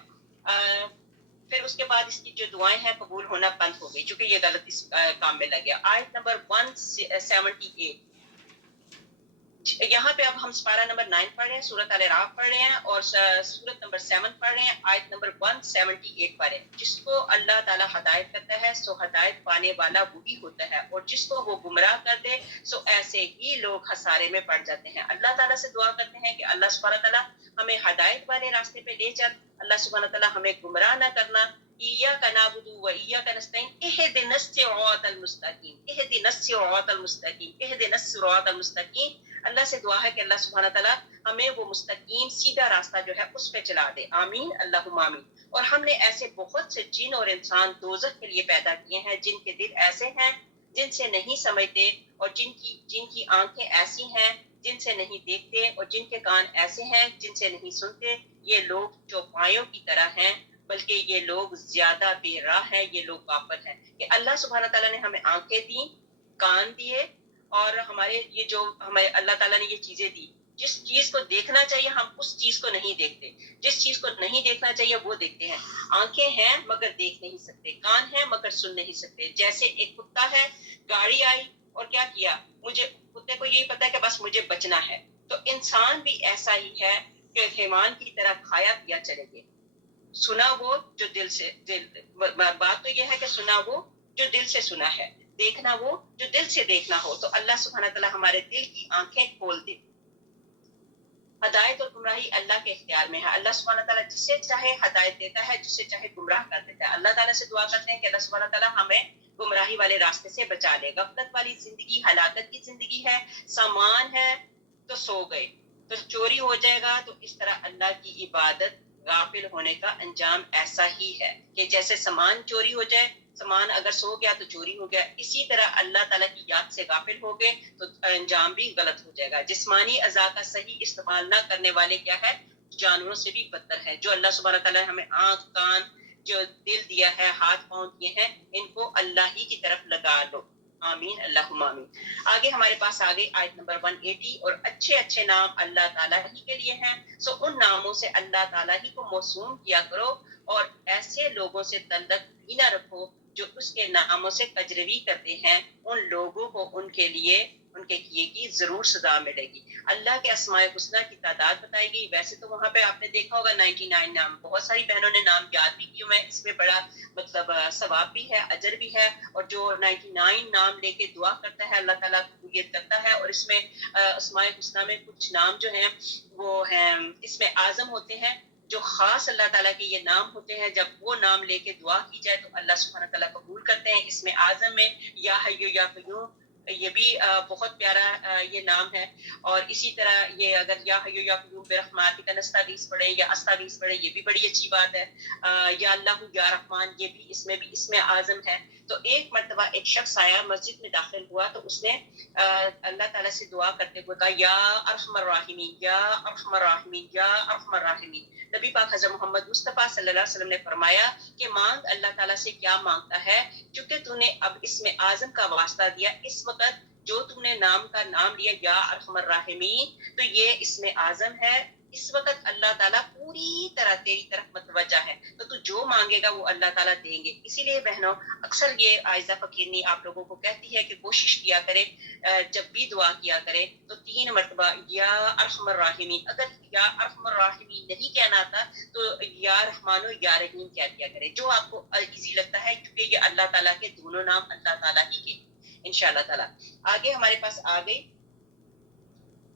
پھر اس کے بعد اس کی جو دعائیں ہیں قبول ہونا بند ہو گئی چونکہ یہ غلط اس کام میں لگ گیا. آیت نمبر 178, یہاں پہ اب ہم سپارہ نمبر 9 پڑھ رہے ہیں, سورۃ الاعراف پڑھ رہے ہیں, اور سورۃ نمبر 7 پڑھ رہے ہیں, آیت نمبر 178 پڑھ رہے ہیں. جس کو اللہ تعالیٰ ہدایت کرتا ہے سو ہدایت پانے والا وہی ہوتا ہے, اور جس کو وہ گمراہ کر دے سو ایسے ہی لوگ خسارے میں پڑ جاتے ہیں. اللہ تعالیٰ سے دعا کرتے ہیں کہ اللہ سبحانہ تعالیٰ ہمیں ہدایت والے راستے پہ لے چل, اللہ سبحانہ تعالیٰ ہمیں گمراہ نہ کرنا. ایاک نعبد و ایاک نستعین اہدنا الصراط المستقیم, اہدنا الصراط المستقیم, اہدنا الصراط المستقیم. اللہ سے دعا ہے کہ اللہ سبحانہ تعالیٰ ہمیں وہ مستقیم سیدھا راستہ جو ہے اس پہ چلا دے. آمین اللہم آمین. اور ہم نے ایسے بہت سے جن اور انسان دوزخ کے لیے پیدا کیے ہیں جن کے دل ایسے ہیں جن سے نہیں سمجھتے, اور جن کی آنکھیں ایسی ہیں جن سے نہیں دیکھتے, اور جن کے کان ایسے ہیں جن سے نہیں سنتے. یہ لوگ چوپایوں کی طرح ہیں بلکہ یہ لوگ زیادہ بے راہ ہیں, یہ لوگ غافل ہیں. کہ اللہ سبحانہ تعالیٰ نے ہمیں آنکھیں دیں, کان دیے, اور ہمارے یہ جو ہمیں اللہ تعالیٰ نے یہ چیزیں دی, جس چیز کو دیکھنا چاہیے ہم اس چیز کو نہیں دیکھتے, جس چیز کو نہیں دیکھنا چاہیے وہ دیکھتے ہیں. آنکھیں ہیں مگر دیکھ نہیں سکتے, کان ہیں مگر سن نہیں سکتے. جیسے ایک کتا ہے, گاڑی آئی اور کیا کیا, مجھے کتے کو یہی پتا ہے کہ بس مجھے بچنا ہے. تو انسان بھی ایسا ہی ہے کہ حیوان کی طرح کھایا پیا چلے گئے. سنا وہ جو دل سے بات تو یہ ہے کہ سنا وہ جو دل سے سنا ہے, دیکھنا وہ جو دل سے دیکھنا ہو. تو اللہ سبحانہ تعالیٰ ہمارے دل کی آنکھیں کھول دے. ہدایت اور گمراہی اللہ کے اختیار میں ہے. اللہ سبحانہ تعالیٰ جسے چاہے ہدایت دیتا ہے, جسے چاہے گمراہ کر دیتا ہے. اللہ تعالیٰ سے دعا کرتے ہیں کہ اللہ سبحانہ تعالیٰ ہمیں گمراہی والے راستے سے بچا لے. غفلت والی زندگی ہلاکت کی زندگی ہے. سامان ہے تو سو گئے تو چوری ہو جائے گا. تو اس طرح اللہ کی عبادت غافل ہونے کا انجام ایسا ہی ہے کہ جیسے سامان چوری ہو جائے, سامان اگر سو گیا تو چوری ہو گیا, اسی طرح اللہ تعالیٰ کی یاد سے غافل ہو گئے تو انجام بھی غلط ہو جائے گا. جسمانی اعضاء کا صحیح استعمال نہ کرنے والے کیا ہے, جانوروں سے بھی بدتر ہے. جو اللہ سبحانہ تعالیٰ نے ہمیں آنکھ, کان, جو دل دیا ہے, ہاتھ پاؤں دیے ہیں, ان کو اللہ ہی کی طرف لگا لو. آمین اللہم آمین. آگے ہمارے پاس آگے آیت نمبر 180, اور اچھے اچھے نام اللہ تعالیٰ ہی کے لیے ہیں, سو ان ناموں سے اللہ تعالیٰ ہی کو موسوم کیا کرو, اور ایسے لوگوں سے تعلق بھی نہ رکھو جو اس کے ناموں سے کجروی کرتے ہیں. ان لوگوں کو ان کے لیے ان کے کیے کی ضرور سزا ملے گی. اللہ کے اسماء الحسنی کی تعداد بتائی گئی. ویسے تو وہاں پہ آپ نے دیکھا ہوگا 99 نام, بہت ساری بہنوں نے نام یاد بھی کیے ہیں. اس میں بڑا مطلب ثواب بھی ہے, اجر بھی ہے. اور جو 99 نام لے کے دعا کرتا ہے اللہ تعالیٰ قبولیت کرتا ہے. اور اس میں اسماء الحسنی میں کچھ نام جو ہیں وہ ہیں اس میں اعظم ہوتے ہیں, جو خاص اللہ تعالیٰ کے یہ نام ہوتے ہیں. جب وہ نام لے کے دعا کی جائے تو اللہ سبحانہ تعالیٰ قبول کرتے ہیں. اس میں اعظم میں یا حی یا قیوم, یہ بھی بہت پیارا یہ نام ہے. اور اسی طرح یہ اگر یا حی یا قیوم برحمتک نستغیث پڑھے یا استغیث پڑھے, یہ بھی بڑی اچھی بات ہے. یا اللہ یا رحمان, یہ بھی اس میں اعظم ہے. تو ایک مرتبہ ایک شخص آیا, مسجد میں داخل ہوا, تو اس نے اللہ تعالیٰ سے دعا کرتے ہوئے کہا یا ارحم الراحمین, یا ارحم الراحمین, یا ارحم الراحمین. نبی پاک حضرت محمد مصطفیٰ صلی اللہ علیہ وسلم نے فرمایا کہ مانگ اللہ تعالیٰ سے کیا مانگتا ہے, چونکہ تو نے اب اس میں اعظم کا واسطہ دیا. اس وقت جو تم نے نام کا نام لیا یا ارحم الراحمین, تو یہ اس میں اعظم ہے. اس وقت اللہ تعالیٰ پوری طرح تیری طرف متوجہ ہے, تو تو جو مانگے گا وہ اللہ تعالیٰ دیں گے. اسی لیے بہنوں اکثر یہ عائزہ فقیرنی آپ لوگوں کو کہتی ہے کہ کوشش کیا کرے جب بھی دعا کیا کرے تو 3 مرتبہ یا ارحم الراحمین، اگر یا ارحم الراحمین نہیں کہنا آتا تو یا رحمان و یا رحیم کہہ دیا کرے، جو آپ کو ایزی لگتا ہے، کیونکہ یہ اللہ تعالیٰ کے دونوں نام اللہ تعالیٰ ہی کے انشاءاللہ تعالیٰ. آگے ہمارے پاس آ گئی.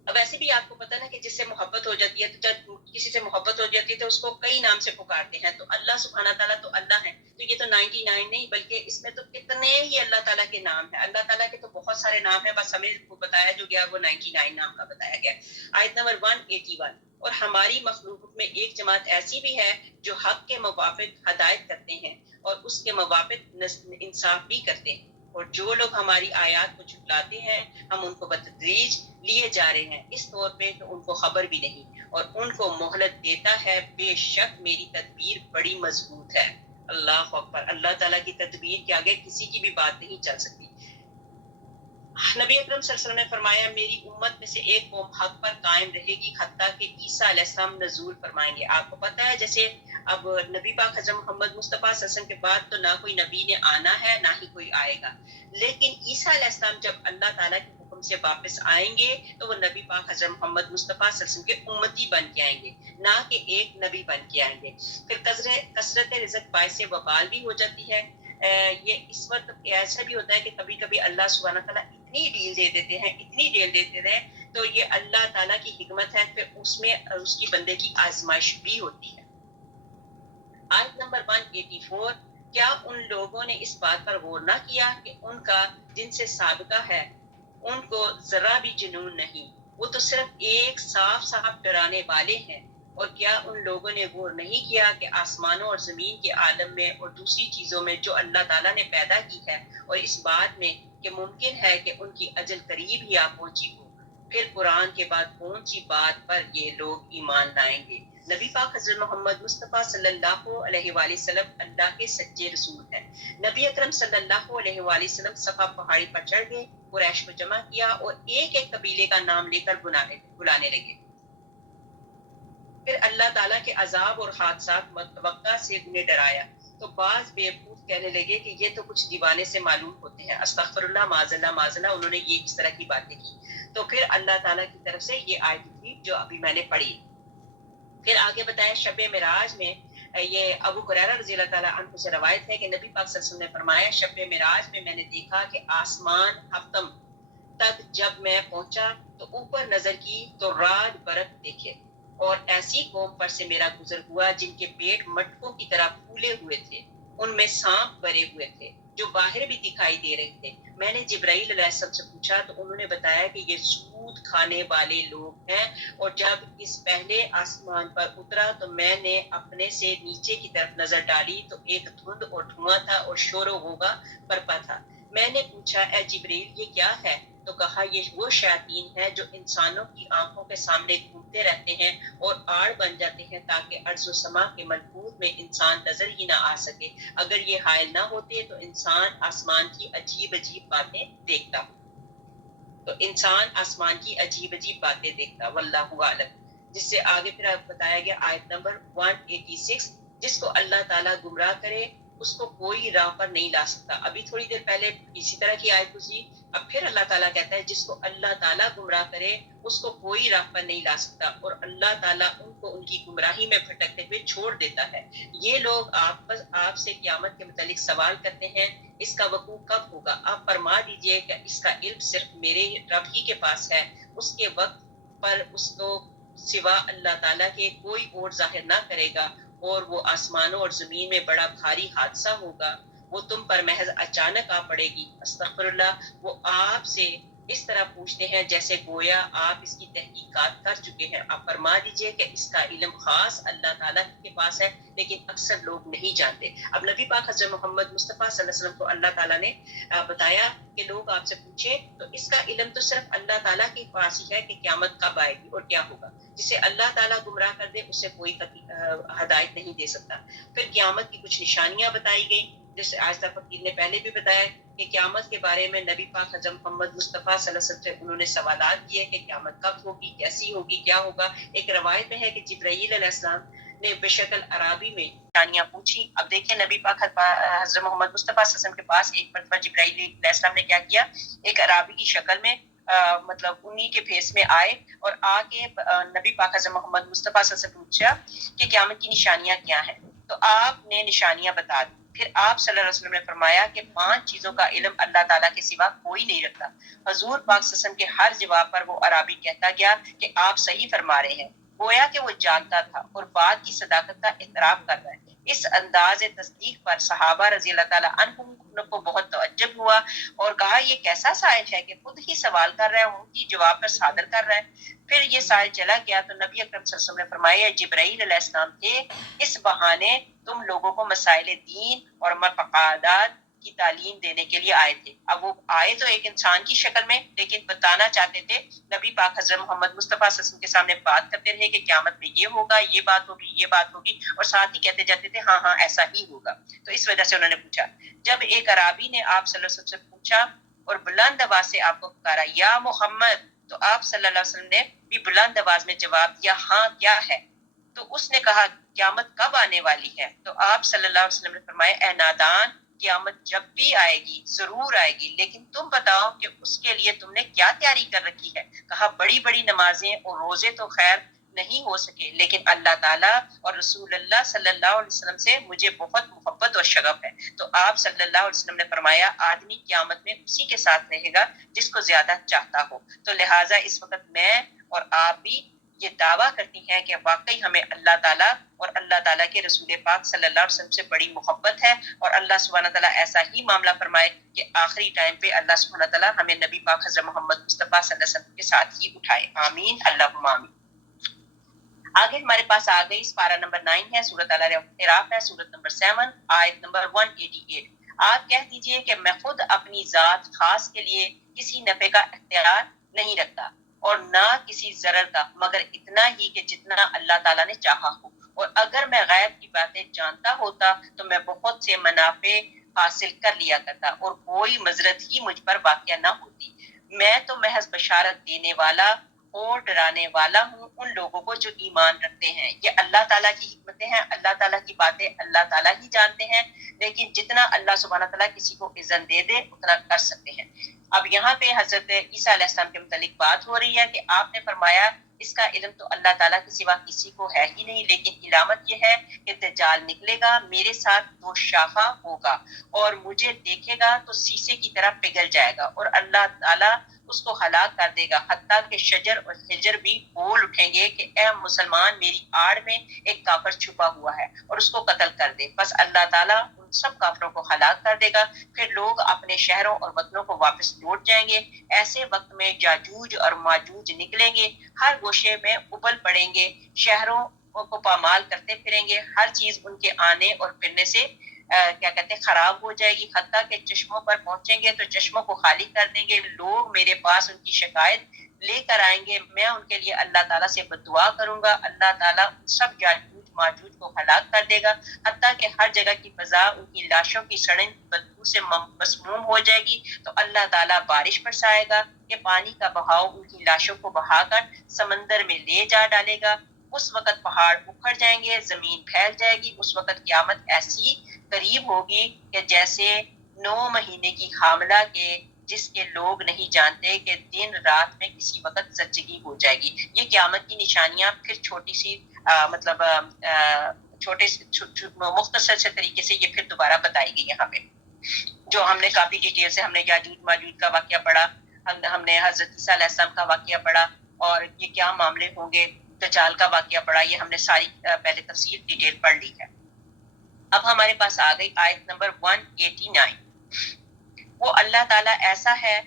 اب ایسے بھی آپ کو پتہ نا کہ جس سے محبت ہو جاتی ہے تو جب کسی سے محبت ہو جاتی ہے تو اس کو کئی نام سے پکارتے ہیں. تو اللہ سبحانہ تعالیٰ تو اللہ ہے، تو یہ تو 99 نہیں بلکہ اس میں تو کتنے ہی اللہ تعالیٰ کے نام ہیں. اللہ تعالیٰ کے تو بہت سارے نام ہیں، بس ہمیں کو بتایا جو گیا وہ 99 نام کا بتایا گیا. آیت نمبر 181. اور ہماری مخلوق میں ایک جماعت ایسی بھی ہے جو حق کے موافق ہدایت کرتے ہیں اور اس کے موافق انصاف بھی کرتے ہیں، اور جو لوگ ہماری آیات کو جھٹلاتے ہیں ہم ان کو بتدریج لیے جا رہے ہیں اس طور پہ کہ ان کو خبر بھی نہیں، اور ان کو مہلت دیتا ہے. بے شک میری تدبیر بڑی مضبوط ہے. اللہ اکبر. اللہ تعالیٰ کی تدبیر کے آگے کسی کی بھی بات نہیں چل سکتی. نبی اکرم صلی اللہ علیہ وسلم نے فرمایا میری امت میں سے ایک قوم حق پر قائم رہے گی حتیٰ کہ عیسیٰ علیہ السلام نزول فرمائیں گے. آپ کو پتہ ہے جیسے اب نبی پاک حضرت محمد مصطفیٰ صلی اللہ علیہ وسلم کے بعد تو نہ کوئی نبی نے آنا ہے نہ ہی کوئی آئے گا، لیکن عیسیٰ علیہ السلام جب اللہ تعالیٰ کے حکم سے واپس آئیں گے تو وہ نبی پاک حضرت محمد مصطفیٰ صلی اللہ علیہ وسلم کے امتی بن کے آئیں گے، نہ کہ ایک نبی بن کے آئیں گے. پھر کثرت رزق باعث وبال بھی ہو جاتی ہے. یہ اس وقت ایسا بھی ہوتا ہے کہ کبھی کبھی اللہ سبحانہ تعالیٰ اتنی ڈیل دے دیتے ہیں، اتنی ڈیل دیتے ہیں، تو یہ اللہ تعالیٰ کی حکمت ہے. پھر اس میں اس کی بندے کی آزمائش بھی ہوتی ہے. آیت نمبر 184. کیا ان لوگوں نے اس بات پر غور نہ کیا کہ ان کا جن سے سابقہ ہے ان کو ذرا بھی جنون نہیں، وہ تو صرف ایک صاف صاف ڈرانے والے ہیں. اور کیا ان لوگوں نے غور نہیں کیا کہ آسمانوں اور زمین کے عالم میں اور دوسری چیزوں میں جو اللہ تعالیٰ نے پیدا کی ہے، اور اس بات میں کہ ممکن ہے کہ ان کی اجل قریب ہی آ پہنچی ہو، پھر قرآن کے بعد کون سی بات پر یہ لوگ ایمان لائیں گے؟ نبی پاک حضرت محمد مصطفیٰ صلی اللہ علیہ وآلہ وسلم اللہ کے سچے رسول ہیں. نبی اکرم صلی اللہ علیہ وآلہ وسلم صفا پہاڑی پر چڑھ گئے، قریش کو جمع کیا اور ایک ایک قبیلے کا نام لے کر بلانے لگے. پھر اللہ تعالیٰ کے عذاب اور حادثات متوقع سے انہیں ڈرایا تو بعض بیوقوف کہنے لگے کہ یہ تو کچھ دیوانے سے معلوم ہوتے ہیں. استغفر اللہ معاذ اللہ، انہوں نے یہ اس طرح کی باتیں کی. تو پھر اللہ تعالیٰ کی طرف سے یہ آیت تھی جو ابھی میں نے پڑھی. پھر آگے بتایا شب معراج میں یہ ابو ہریرہ رضی اللہ تعالیٰ عنہ سے روایت ہے کہ نبی پاک صلی اللہ علیہ وسلم نے فرمایا شب معراج میں میں نے دیکھا کہ آسمان ہفتم تک جب میں پہنچا تو اوپر نظر کی تو رات برق دیکھے، اور ایسی قوم پر سے میرا گزر ہوا جن کے پیٹ مٹکوں کی طرح پھولے ہوئے تھے، ان میں سانپ بھرے ہوئے تھے جو باہر بھی دکھائی دے رہے تھے. میں نے جبرائیل علیہ السلام سے پوچھا تو انہوں نے بتایا کہ یہ سود کھانے والے لوگ ہیں. اور جب اس پہلے آسمان پر اترا تو میں نے اپنے سے نیچے کی طرف نظر ڈالی تو ایک دھند اور دھواں تھا اور شور و غوغا برپا تھا. میں نے پوچھا اے جبریل یہ کیا ہے؟ تو کہا یہ وہ شیاطین ہیں جو انسانوں کی آنکھوں کے سامنے گھومتے رہتے ہیں اور آڑ بن جاتے ہیں تاکہ ارض و سما کے ملکوت میں انسان نظر ہی نہ آ سکے. اگر یہ حائل نہ ہوتے تو انسان آسمان کی عجیب عجیب باتیں دیکھتا. واللہ عالم. جس سے آگے پھر بتایا گیا آیت نمبر 186. جس کو اللہ تعالیٰ گمراہ کرے اس کو کوئی راہ پر نہیں لا سکتا. ابھی تھوڑی دیر پہلے اسی طرح کی آیت گزری. اب پھر اللہ تعالیٰ کہتا ہے جس کو اللہ تعالیٰ گمراہ کرے اس کو کوئی راہ پر نہیں لا سکتا، اور اللہ تعالیٰ ان کو ان کی گمراہی میں بھٹکتے ہوئے چھوڑ دیتا ہے. یہ لوگ آپ سے قیامت کے متعلق سوال کرتے ہیں اس کا وقوع کب ہوگا؟ آپ فرما دیجئے کہ اس کا علم صرف میرے رب ہی کے پاس ہے. اس کے وقت پر اس کو سوا اللہ تعالیٰ کے کوئی اور ظاہر نہ کرے گا، اور وہ آسمانوں اور زمین میں بڑا بھاری حادثہ ہوگا، وہ تم پر محض اچانک آ پڑے گی. استغفر اللہ. وہ آپ سے اس طرح پوچھتے ہیں جیسے گویا آپ اس کی تحقیقات کر چکے ہیں. آپ فرما دیجئے کہ اس کا علم خاص اللہ تعالیٰ کے پاس ہے، لیکن اکثر لوگ نہیں جانتے. اب نبی پاک حضرت محمد مصطفیٰ صلی اللہ علیہ وسلم کو اللہ تعالیٰ نے بتایا کہ لوگ آپ سے پوچھیں تو اس کا علم تو صرف اللہ تعالیٰ کے پاس ہی ہے کہ قیامت کب آئے گی اور کیا ہوگا. جسے اللہ تعالیٰ گمراہ کر دے اسے کوئی ہدایت نہیں دے سکتا. پھر قیامت کی کچھ نشانیاں بتائی گئی، جیسے آج تک فقیر نے پہلے بھی بتایا کہ قیامت کے بارے میں نبی پاک حضرت محمد مصطفیٰ صلی اللہ علیہ وسلم سے انہوں نے سوالات کیے کہ قیامت کب ہوگی، کیسی ہوگی، کیا ہوگا. ایک روایت میں ہے کہ جبرائیل علیہ السلام نے بشکل عرابی میں نشانیاں پوچھی. اب دیکھیں نبی پاک حضرت محمد مصطفیٰ صلی اللہ علیہ وسلم کے پاس ایک مرتبہ جبرائیل علیہ السلام نے کیا کیا, ایک عرابی کی شکل میں مطلب انہی کے بھیس میں آئے اور آ کے نبی پاک حضرت محمد مصطفیٰ سے پوچھا کہ قیامت کی نشانیاں کیا ہیں. تو آپ نے نشانیاں بتا دی. پھر آپ صلی اللہ علیہ وسلم نے فرمایا کہ 5 چیزوں کا علم اللہ تعالیٰ کے سوا کوئی نہیں رکھتا. حضور پاک صلی اللہ علیہ وسلم کے ہر جواب پر وہ عرابی کہتا گیا کہ آپ صحیح فرما رہے ہیں, گویا کہ وہ جانتا تھا اور بات کی صداقت کا اعتراف کر رہا ہے. اس انداز تصدیق پر صحابہ رضی اللہ تعالیٰ عنہم کو بہت تعجب ہوا اور کہا یہ کیسا سائل ہے کہ خود ہی سوال کر رہا ہے, ان کی جواب پر صادر کر رہا ہے. پھر یہ سائل چلا گیا تو نبی اکرم صلی اللہ علیہ وسلم نے فرمایا جبرائیل علیہ السلام تھے, اس بہانے تم لوگوں کو مسائل دین اور معتقدات کی تعلیم دینے کے لیے آئے تھے. اب وہ آئے تو ایک انسان کی شکل میں, لیکن بتانا چاہتے تھے. نبی پاک حضرت محمد مصطفیٰ صلی اللہ علیہ وسلم کے سامنے بات کرتے رہے کہ قیامت میں یہ ہوگا, یہ بات ہوگی, یہ بات ہوگی, اور ساتھ ہی کہتے جاتے تھے ہاں ہاں ایسا ہی ہوگا. تو اس وجہ سے انہوں نے پوچھا. جب ایک عرابی نے آپ صلی اللہ علیہ وسلم سے پوچھا اور بلند آواز سے آپ کو پکارا یا محمد, تو آپ صلی اللہ علیہ وسلم نے بھی بلند آواز میں جواب دیا ہاں کیا ہے. تو اس نے کہا قیامت کب آنے والی ہے. تو آپ صلی اللہ علیہ وسلم نے فرمایا اے نادان, قیامت جب بھی آئے گی ضرور آئے گی, لیکن تم بتاؤ کہ اس کے لیے تم نے کیا تیاری کر رکھی ہے. کہا بڑی بڑی نمازیں اور روزے تو خیر نہیں ہو سکے, لیکن اللہ تعالیٰ اور رسول اللہ صلی اللہ علیہ وسلم سے مجھے بہت محبت اور شغف ہے. تو آپ صلی اللہ علیہ وسلم نے فرمایا آدمی قیامت میں اسی کے ساتھ رہے گا جس کو زیادہ چاہتا ہو. تو لہٰذا اس وقت میں اور آپ بھی یہ دعویٰ کرتی ہیں کہ واقعی ہمیں اللہ تعالیٰ اور اللہ تعالیٰ کے رسول پاک صلی اللہ علیہ وسلم سے بڑی محبت ہے, اور اللہ سبحانہ تعالیٰ ایسا ہی معاملہ فرمائے کہ آخری ٹائم پہ اللہ سبحانہ تعالیٰ ہمیں نبی پاک حضرت محمد مصطفیٰ صلی اللہ علیہ وسلم کے ساتھ ہی اٹھائے. آمین اللہم آمین. آگے ہمارے پاس آ گئی پارہ نمبر 9 ہے, سورۃ الاعراف ہے, سورۃ نمبر 7 آیت نمبر 188. آپ کہہ دیجئے کہ میں خود اپنی ذات خاص کے لیے کسی نفع کا اختیار نہیں رکھتا اور نہ کسی ضرر کا, مگر اتنا ہی کہ جتنا اللہ تعالیٰ نے چاہا ہو. اور اگر میں غیب کی باتیں جانتا ہوتا تو میں بہت سے منافع حاصل کر لیا کرتا اور کوئی مضرت ہی مجھ پر واقع نہ ہوتی. میں تو محض بشارت دینے والا اور ڈرانے والا ہوں ان لوگوں کو جو ایمان رکھتے ہیں. یہ اللہ تعالیٰ کی حکمتیں ہیں, اللہ تعالیٰ کی باتیں اللہ تعالیٰ ہی جانتے ہیں, لیکن جتنا اللہ سبحانہ تعالیٰ کسی کو اذن دے دے اتنا کر سکتے ہیں. اب یہاں پہ حضرت عیسیٰ علیہ السلام کے متعلق بات ہو رہی ہے کہ آپ نے فرمایا اس کا علم تو اللہ تعالیٰ کے سوا کسی کو ہے ہی نہیں, لیکن علامت یہ ہے کہ دجال نکلے گا, میرے ساتھ 2 شاخہ ہوگا اور مجھے دیکھے گا تو شیشے کی طرح پگھل جائے گا, اور اللہ تعالیٰ اس کو ہلاک کر دے گا, حتیٰ کہ شجر اور حجر بھی بول اٹھیں گے کہ اے مسلمان میری آڑ میں ایک کافر چھپا ہوا ہے اور اس کو قتل کر دے. بس اللہ تعالیٰ ان سب کافروں کو ہلاک کر دے گا. پھر لوگ اپنے شہروں اور وطنوں کو واپس لوٹ جائیں گے. ایسے وقت میں یاجوج اور ماجوج نکلیں گے, ہر گوشے میں ابل پڑیں گے, شہروں کو پامال کرتے پھریں گے, ہر چیز ان کے آنے اور پھرنے سے کیا کہتے ہیں خراب ہو جائے گی, حتیٰ کہ چشموں پر پہنچیں گے تو چشموں کو خالی کر دیں گے. لوگ میرے پاس ان کی شکایت لے کر آئیں گے, میں ان کے لیے اللہ تعالیٰ سے بددعا کروں گا, اللہ تعالیٰ ان سب یاجوج ماجوج کو ہلاک کر دے گا, حتیٰ کہ ہر جگہ کی فضا ان کی لاشوں کی سڑن بدبو سے مسموم ہو جائے گی. تو اللہ تعالیٰ بارش برسائے گا کہ پانی کا بہاؤ ان کی لاشوں کو بہا کر سمندر میں لے جا ڈالے گا. اس وقت پہاڑ اکھڑ جائیں گے, زمین پھیل جائے گی. اس وقت قیامت ایسی قریب ہوگی کہ جیسے 9 مہینے کی حاملہ کے جس کے لوگ نہیں جانتے کہ دن رات میں کسی وقت زچگی ہو جائے گی. یہ قیامت کی نشانیاں پھر چھوٹی سی مطلب چھوٹے مختصر سے طریقے سے یہ پھر دوبارہ بتائی گئی یہاں پہ, جو ہم نے کافی ڈیٹیل سے ہم نے یاجوج ماجوج کا واقعہ پڑھا, ہم نے حضرت عیسیٰ علیہ السلام کا واقعہ پڑھا, اور یہ کیا معاملے ہوں گے, دجال کا واقعہ پڑھا. یہ ہم نے ساری پہلے تفصیل ڈیٹیل پڑھ لی ہے. اب ہمارے پاس آ گئی آیت نمبر 189. وہ اللہ تعالیٰ ایسا ہے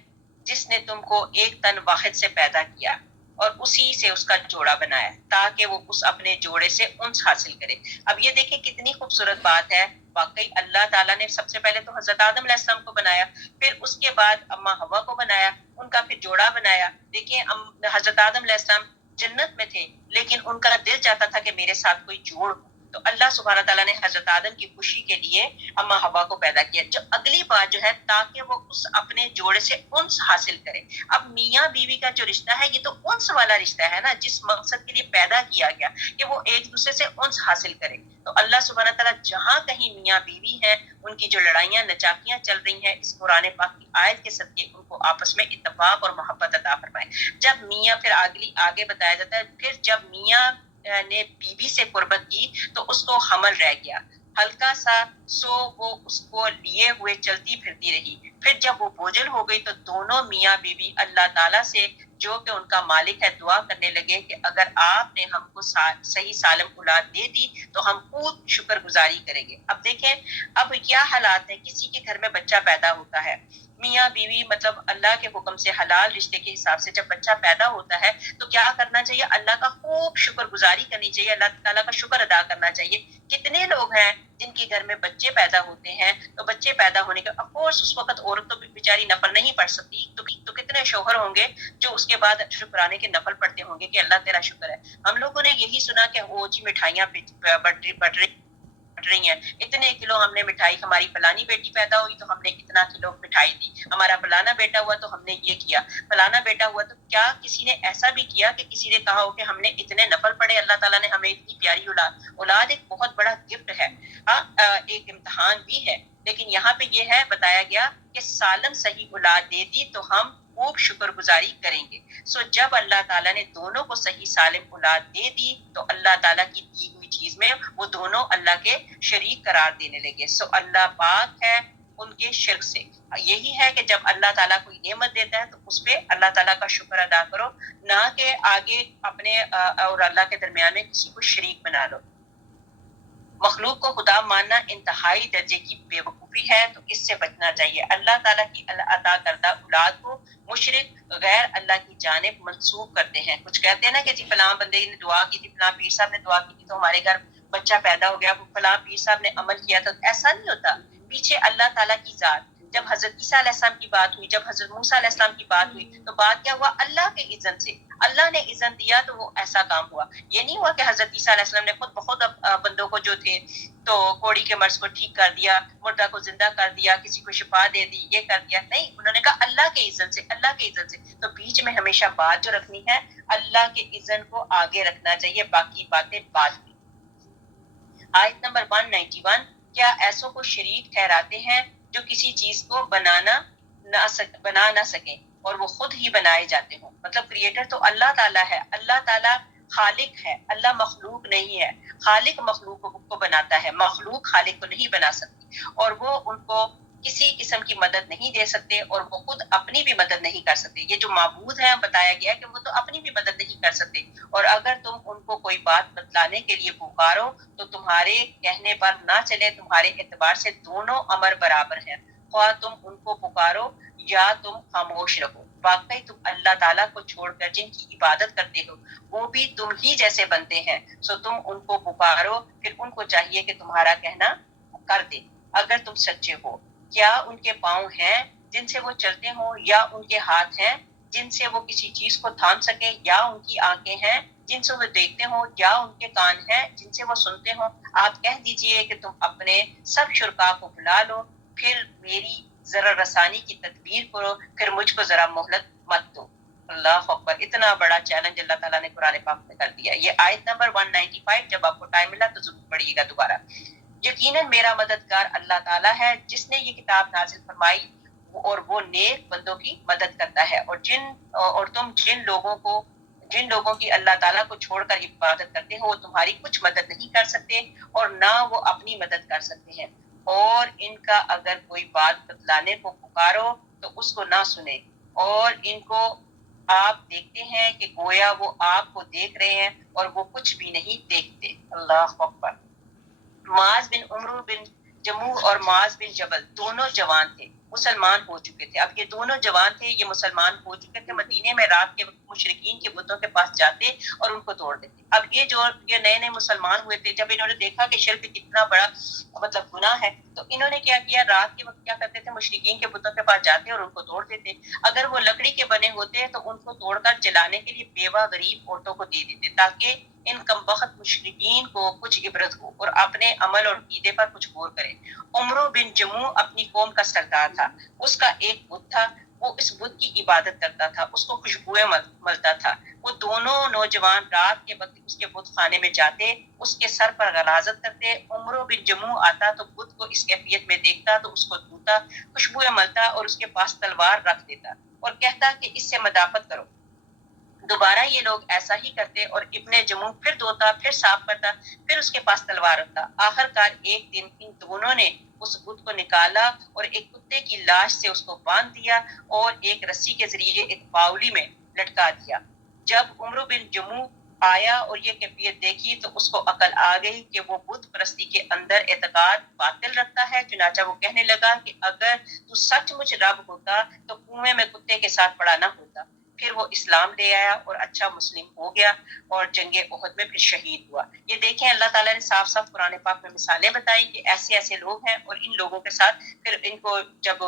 جس نے تم کو ایک تن واحد سے پیدا کیا اور اسی سے اس کا جوڑا بنایا تاکہ وہ اس اپنے جوڑے سے انس حاصل کرے. اب یہ دیکھیں کتنی خوبصورت بات ہے. واقعی اللہ تعالیٰ نے سب سے پہلے تو حضرت آدم علیہ السلام کو بنایا, پھر اس کے بعد اماں حوا کو بنایا, ان کا پھر جوڑا بنایا. دیکھیں حضرت آدم علیہ السلام جنت میں تھے, لیکن ان کا دل چاہتا تھا کہ میرے ساتھ کوئی جوڑ ہو, تو اللہ سبحانہ تعالیٰ نے حضرت آدم کی خوشی کے لیے اما حوا کو پیدا کیا. جو اگلی بات جو ہے تاکہ وہ اس اپنے جوڑے سے انس حاصل کرے. اب میاں بیوی کا جو رشتہ ہے یہ تو انس والا رشتہ ہے نا, جس مقصد کے لیے پیدا کیا گیا کہ وہ ایک دوسرے سے انس حاصل کرے. تو اللہ سبحانہ تعالیٰ جہاں کہیں میاں بیوی ہیں ان کی جو لڑائیاں نچاکیاں چل رہی ہیں اس قرآن پاک کی آیت کے صدقے ان کو آپس میں اتفاق اور محبت عطا فرمائے. جب میاں پھر آگے بتایا جاتا ہے پھر جب میاں نے بیوی سے قربت کی تو اس کو حمل رہ گیا ہلکا سا, سو وہ اس کو لیے ہوئے چلتی پھرتی رہی. پھر جب وہ بوجھل ہو گئی تو دونوں میاں بیوی اللہ تعالیٰ سے جو کہ ان کا مالک ہے دعا کرنے لگے کہ اگر آپ نے ہم کو صحیح سالم اولاد دے دی تو ہم خوب شکر گزاری کریں گے. اب دیکھیں اب کیا حالات ہیں, کسی کے گھر میں بچہ پیدا ہوتا ہے, میاں بیوی مطلب اللہ کے حکم سے حلال رشتے کے حساب سے جب بچہ پیدا ہوتا ہے تو کیا کرنا چاہیے, اللہ کا خوب شکر گزاری کرنی چاہیے, اللہ تعالیٰ کا شکر ادا کرنا چاہیے. کتنے لوگ ہیں جن کے گھر میں بچے پیدا ہوتے ہیں تو بچے پیدا ہونے کے آف کورس اس وقت عورت تو بیچاری نفل نہیں پڑھ سکتی, تو کتنے شوہر ہوں گے جو اس کے بعد شکرانے کے نفل پڑھتے ہوں گے کہ اللہ تیرا شکر ہے. ہم لوگوں نے یہی سنا کہ وہ جی مٹھائیاں بٹ رہی ہیں, اتنے کلو ہم نے مٹھائی, ہماری فلانی بیٹی پیدا ہوئی تو ہم نے اتنا کلو مٹھائی دی, ہمارا فلانا بیٹا ہوا تو ہم نے یہ کیا, فلانا بیٹا ہوا تو کیا کسی نے ایسا بھی کیا کہ کسی نے کہا ہو کہ ہم نے اتنے نفل پڑھے, اللہ تعالیٰ نے ہمیں اتنی پیاری اولاد ایک بہت بڑا گفٹ ہے, ایک امتحان بھی ہے. لیکن یہاں پہ یہ ہے بتایا گیا کہ سالم صحیح اولاد دے دی تو ہم خوب شکر گزاری کریں گے. جب اللہ تعالیٰ نے دونوں کو صحیح سالم اولاد دے دی تو اللہ تعالیٰ کی دی ہوئی چیز میں وہ دونوں اللہ کے شریک قرار دینے لگے. اللہ پاک ہے ان کے شرک سے. یہی ہے کہ جب اللہ تعالیٰ کوئی نعمت دیتا ہے تو اس پہ اللہ تعالیٰ کا شکر ادا کرو, نہ کہ آگے اپنے اور اللہ کے درمیان میں کسی کو شریک بنا لو. مخلوق کو خدا ماننا انتہائی درجے کی بے وقوفی ہے, تو اس سے بچنا چاہیے. اللہ تعالیٰ کی عطا کردہ اولاد کو مشرک غیر اللہ کی جانب منسوب کرتے ہیں. کچھ کہتے ہیں نا کہ جی فلاں بندے نے دعا کی تھی, فلاں پیر صاحب نے دعا کی تھی تو ہمارے گھر بچہ پیدا ہو گیا, فلاں پیر صاحب نے عمل کیا تھا. ایسا نہیں ہوتا. پیچھے اللہ تعالیٰ کی ذات. جب حضرت عیسیٰ علیہ السلام کی بات ہوئی, جب حضرت موسیٰ علیہ السلام کی بات ہوئی تو بات کیا ہوا, اللہ کے اذن سے. اللہ نے اذن دیا تو وہ ایسا کام ہوا. یہ نہیں ہوا کہ حضرت عیسیٰ علیہ السلام نے خود بخود بندوں کو جو تھے تو کوڑی کے مرض کو ٹھیک کر دیا, مردہ کو زندہ کر دیا, کسی کو شفا دے دی, یہ کر دیا. نہیں, انہوں نے کہا اللہ کے اذن سے, اللہ کے اذن سے. تو بیچ میں ہمیشہ بات جو رکھنی ہے اللہ کے اذن کو آگے رکھنا چاہیے, باقی باتیں بعد میں. آیت نمبر 191, کیا ایسوں کو شریک ٹھہراتے ہیں جو کسی چیز کو بنا نہ سکیں اور وہ خود ہی بنائے جاتے ہوں. مطلب کریٹر تو اللہ تعالیٰ ہے, اللہ تعالیٰ خالق ہے, اللہ مخلوق نہیں ہے. خالق مخلوق کو بناتا ہے, مخلوق خالق کو نہیں بنا سکتی, اور وہ ان کو کسی قسم کی مدد نہیں دے سکتے اور وہ خود اپنی بھی مدد نہیں کر سکتے. یہ جو معبود ہیں بتایا گیا کہ وہ تو اپنی بھی مدد نہیں کر سکتے, اور اگر تم ان کو کوئی بات بتلانے کے لیے پکارو تو تمہارے کہنے پر نہ چلے. تمہارے اعتبار سے دونوں امر برابر ہیں, خواہ تم ان کو پکارو یا تم خاموش رہو. واقعی تم اللہ تعالیٰ کو چھوڑ کر جن کی عبادت کرتے ہو وہ بھی تم ہی جیسے بنتے ہیں. تم ان کو پکارو, پھر ان کو چاہیے کہ تمہارا کہنا کر دے اگر تم سچے ہو. کیا ان کے پاؤں ہیں جن سے وہ چلتے ہوں, یا ان کے ہاتھ ہیں جن سے وہ کسی چیز کو تھام سکیں, یا ان کی آنکھیں ہیں جن سے وہ دیکھتے ہوں, یا ان کے کان ہیں جن سے وہ سنتے ہوں. آپ کہہ دیجئے کہ تم اپنے سب شرکا کو بلا لو, پھر میری ذرا رسانی کی تدبیر کرو, پھر مجھ کو ذرا مہلت مت دو. اللہ اکبر, اتنا بڑا چیلنج اللہ تعالیٰ نے قرآن پاک میں کر دیا. یہ آیت نمبر 195, جب آپ کو ٹائم ملا تو ضرور پڑھیے گا دوبارہ. یقیناً میرا مددگار اللہ تعالیٰ ہے جس نے یہ کتاب نازل فرمائی, اور وہ نیک بندوں کی مدد کرتا ہے. اور تم جن لوگوں کی اللہ تعالیٰ کو چھوڑ کر عبادت کرتے ہو وہ تمہاری کچھ مدد نہیں کر سکتے اور نہ وہ اپنی مدد کر سکتے ہیں. اور ان کا اگر کوئی بات بتلانے کو پکارو تو اس کو نہ سنے, اور ان کو آپ دیکھتے ہیں کہ گویا وہ آپ کو دیکھ رہے ہیں اور وہ کچھ بھی نہیں دیکھتے. اللہ اکبر. معاذ بن عمرو بن جموح اور معاذ بن جبل دونوں جوان تھے, مسلمان ہو چکے تھے. اب یہ دونوں جوان تھے, یہ مسلمان ہو چکے تھے. مدینے میں رات کے وقت مشرکین کے بتوں کے پاس جاتے اور ان کو توڑ دیتے. اب یہ نئے مسلمان ہوئے تھے, جب انہوں نے دیکھا کہ شرک کتنا بڑا مطلب گناہ ہے, تو انہوں نے کیا کیا, رات کے وقت کیا کرتے تھے, مشرکین کے بتوں کے پاس جاتے اور ان کو توڑ دیتے. اگر وہ لکڑی کے بنے ہوتے تو ان کو توڑ کر جلانے کے لیے بیوہ غریب عورتوں کو دے دیتے, تاکہ ان کمبخت مشرکین کو کچھ عبرت ہو اور اپنے عمل اور عقیدے پر کچھ غور کرے۔ عمرو بن جموع اپنی قوم کا سردار تھا، اس کا ایک بت تھا، وہ اس بت کی عبادت کرتا تھا، اس کو خوشبوئیں ملتا تھا۔ وہ دونوں نوجوان رات کے وقت اس کے بت خانے میں جاتے، اس کے سر پر غلاظت کرتے۔ عمرو بن جموع آتا تو بت کو اس کیفیت میں دیکھتا تو اس کو دھوتا، خوشبوئیں ملتا اور اس کے پاس تلوار رکھ دیتا اور کہتا کہ اس سے مدافعت کرو۔ دوبارہ یہ لوگ ایسا ہی کرتے اور ابن جموع پھر دھوتا، پھر صاف کرتا، پھر اس کے پاس تلوار رکھتا۔ آخرکار ایک دن ان دونوں نے اس بت کو نکالا اور ایک کتے کی لاش سے اس کو باندھ دیا اور ایک رسی کے ذریعے ایک باولی میں لٹکا دیا۔ جب عمرو بن جموع آیا اور یہ کیفیت دیکھی تو اس کو عقل آ گئی کہ وہ بت پرستی کے اندر اعتقاد باطل رکھتا ہے۔ چنانچہ وہ کہنے لگا کہ اگر تو سچ مچ رب ہوتا تو کنویں میں کتے کے ساتھ پڑا نہ ہوتا۔ پھر وہ اسلام لے آیا اور اچھا مسلم ہو گیا اور جنگ احد میں پھر شہید ہوا۔ یہ دیکھیں اللہ تعالیٰ نے صاف صاف قرآن پاک میں مثالیں بتائی کہ ایسے ایسے لوگ ہیں، اور ان لوگوں کے ساتھ پھر ان کو جب